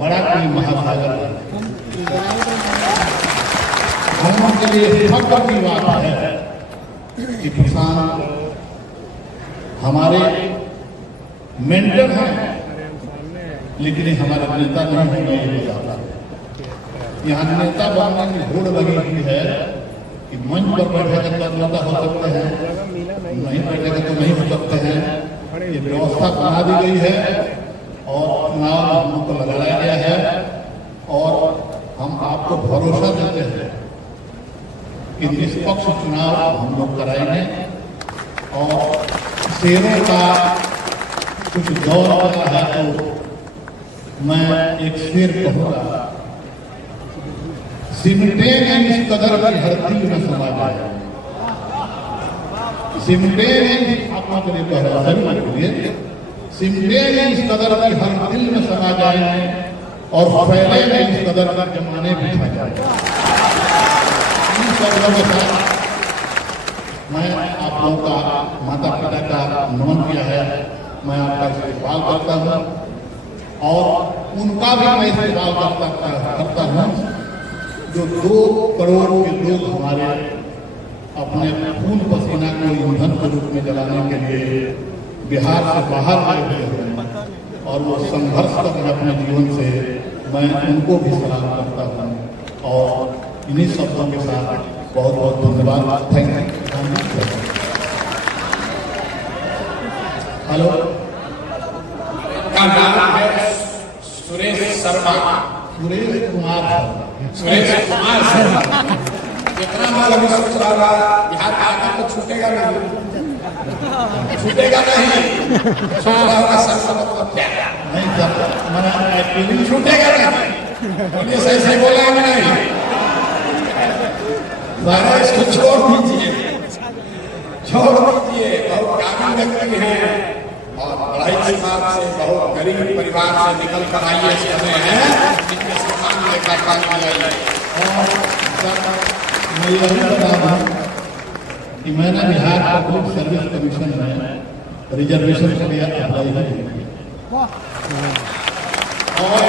बड़ा कोई महासागर है। हम लोगों के लिए फख्र की बात है कि प्रशांत हमारे मेंटर हैं, लेकिन हमारे नेता नहीं है। यहाँ नेता बनने की होड़ लगी हुई है कि मंच पर बैठे तो नेता हो सकते हैं, नहीं बैठेगा तो नहीं हो सकते हैं। ये व्यवस्था बना दी गई है और चुनाव हम लोग को लगाया गया है, और हम आपको भरोसा देते हैं कि निष्पक्ष चुनाव हम लोग कराएंगे। और शेरों का कुछ दौर आता है तो मैं एक शेर कहूँगा, सिमटेंगे इस कदर की हर दिल में समा जाए। सिमटेंगे, आप के लिए कह रहा है, सिमटेंगे इस कदर की हर दिल में समा जाए और फैलेंगे इस कदर का जमाने में छा जाए। मैं आप लोगों का माता पिता का नमन किया है, मैं आपका इस्तेमाल करता हूँ और उनका भी मैं इस्तेमाल करता हूँ जो 2 करोड़ के लोग हमारे अपने खून पसीना को ईंधन के रूप में जलाने के लिए बिहार से बाहर गए हुए हैं और वो संघर्ष कर रहे अपने जीवन से, मैं उनको भी सलाम करता हूँ। और इन्हीं शब्दों के साथ बहुत बहुत धन्यवाद। Thank you. हेलो, का नाम है सुरेश शर्मा, सुरेश कुमार शर्मा। जितना मैं अभी सोच रहा था बिहार का आगे तो छूटेगा नहीं। छूटेगा नहीं। छूटा होगा सबका मतलब क्या है? नहीं जब मैंने एक्चुअली छूटेगा नहीं। बोलिए सही सही बोला है कि नहीं? सारा इसको छोड़ दीजिए, छोड़ दीजिए। बहुत काबिल व्यक्ति हैं और बड़ाई समाज से, बहुत गरीब परिवार से निकल कर आइए समय है जिनके सम्मान लेकर काम किया। और मैं यही बता दूं कि मैंने बिहार पब्लिक सर्विस कमीशन में रिजर्वेशन के लिए अप्लाई किया और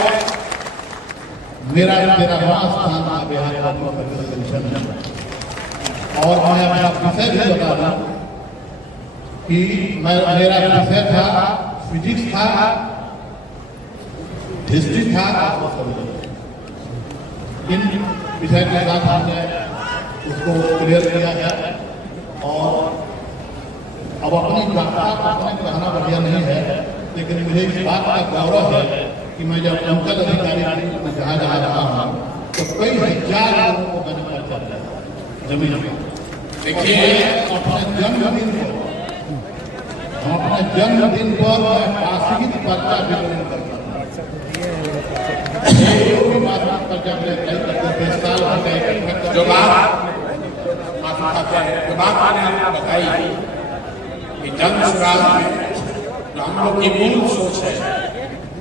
मेरा 13वां स्थान था बिहार पब्लिक सर्विस कमीशन में। और मैं अपना विषय भी बता रहा हूँ कि मेरा विषय था फिजिक्स था, हिस्ट्री था। इन विषय के साथ हमने उसको क्लियर किया है और अब अपनी गाथा अपने कहना बढ़िया नहीं है, लेकिन मुझे इस बात का गौरव है कि मैं जब अंचल अधिकारी में जहाँ जा रहा हूँ तो कई हजार लोगों को मैंने पर्चा दिया जमीन में। देखिए अपने जन्मदिन पर हम अपने जन्मदिन पर मैं वार्षिक पर्चा वितरण करता हूँ। जो बात मैंने आपको बताई कि जन स्वराज में जो हम लोग की मूल सोच है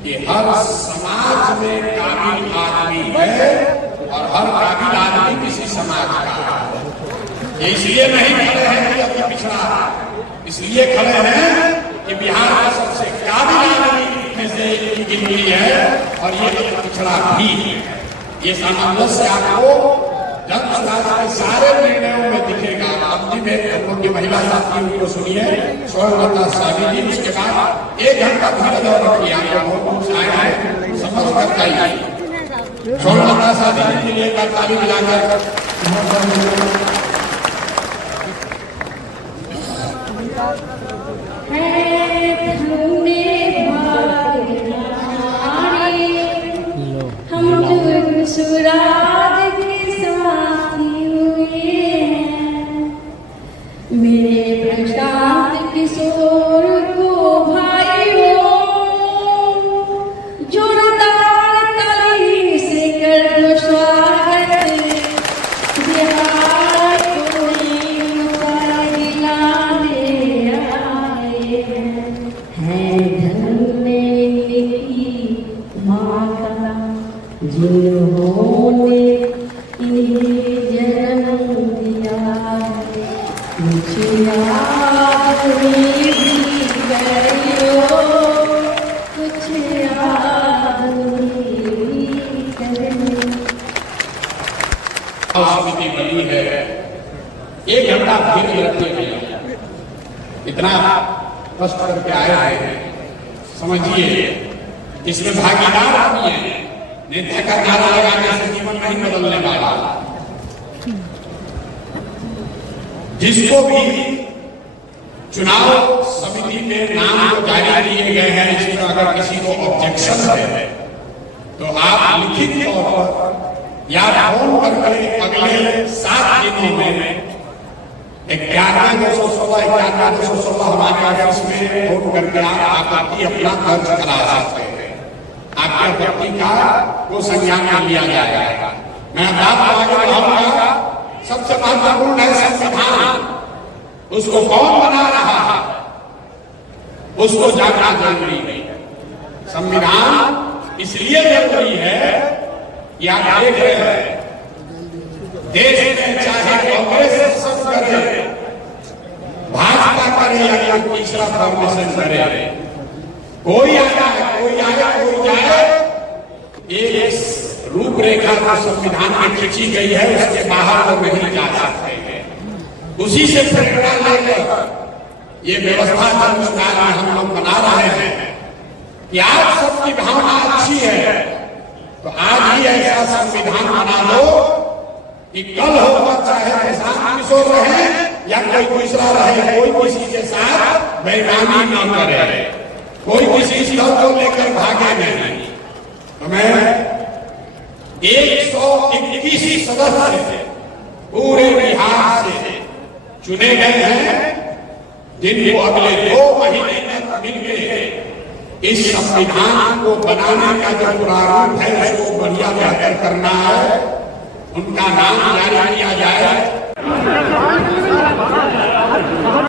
कि हर समाज में काबिल आदमी है और हर काबिल आदमी किसी समाज का है। इसलिए नहीं खड़े हैं कि अभी पिछड़ा, इसलिए खड़े हैं कि बिहार का सबसे काबिल आदमी में से एक गिनती है और ये पिछड़ा भी है। ये सामंजस्य आपको जन स्वराज के सारे निर्णयों में दिखेगा। अवधि में हम लोग की महिला साथियों को सुनिए, स्वर्णलता साहब जी, उसके बाद 1 घंटा धीरे दौर रखिए। आप लोगों को आया है समझ कर चाहिए। स्वर्णलता साहब जी के लिए ताली बजाकर हम सुराज के साथी हुए हैं, मेरे प्रशांत किशोर को भाइयों जोरदार ताली से कर दो स्वागत। बिहार को दिलाने आए हैं धन्य माता जिन्होंने इन्हें जन्म दिया है। मुझे याद भी करियो, कुछ याद भी करियो। समिति बनी है। 1 घंटा धीरे रखते हैं, इतना कष्ट करके आए हैं, समझिए इसमें भागीदार भी है। नेता का नारा लगाने से जीवन नहीं बदलने वाला। जिसको भी चुनाव समिति के नाम जारी किए गए हैं, इसमें अगर किसी को ऑब्जेक्शन है तो आप लिखित तौर पर या फोन करके अगले 7 दिनों में 11-216 हमारे ऑफिस में फोन करके आप आपत्ति अपना दर्ज करा सकते हैं। आपकी आपत्ति का वो संज्ञान में लिया जाएगा। मैं बात आगे बढ़ाऊंगा। सबसे महत्वपूर्ण है संविधान। उसको कौन बना रहा है उसको जानना जरूरी है। संविधान इसलिए जरूरी है कि आप देख रहे हैं देश में चाहे कांग्रेस करे, भाजपा करे या कोई तीसरा फॉर्मेशन करे, कोई आया कोई जाए, एक रूपरेखा जो संविधान में खींची गई है उसके बाहर वो नहीं जा सकते हैं। उसी से प्रेरणा लेकर ये व्यवस्था संविधान में हम लोग बना रहे हैं कि आज सबकी भावना अच्छी है तो आज ही ऐसा संविधान बना लो कि कल होगा चाहे प्रशांत किशोर रहे या कोई दूसरा रहे, कोई किसी के साथ बेईमानी न करे, कोई किसी दल को लेकर भागे नहीं। तो मैं 121 सदस्य पूरे बिहार से चुने गए हैं। जिनको अगले 2 महीने तक मिलके इस संविधान को बनाने का जो प्रारूप है उसको बढ़िया बेहतर करना है, उनका नाम जारी किया जाए।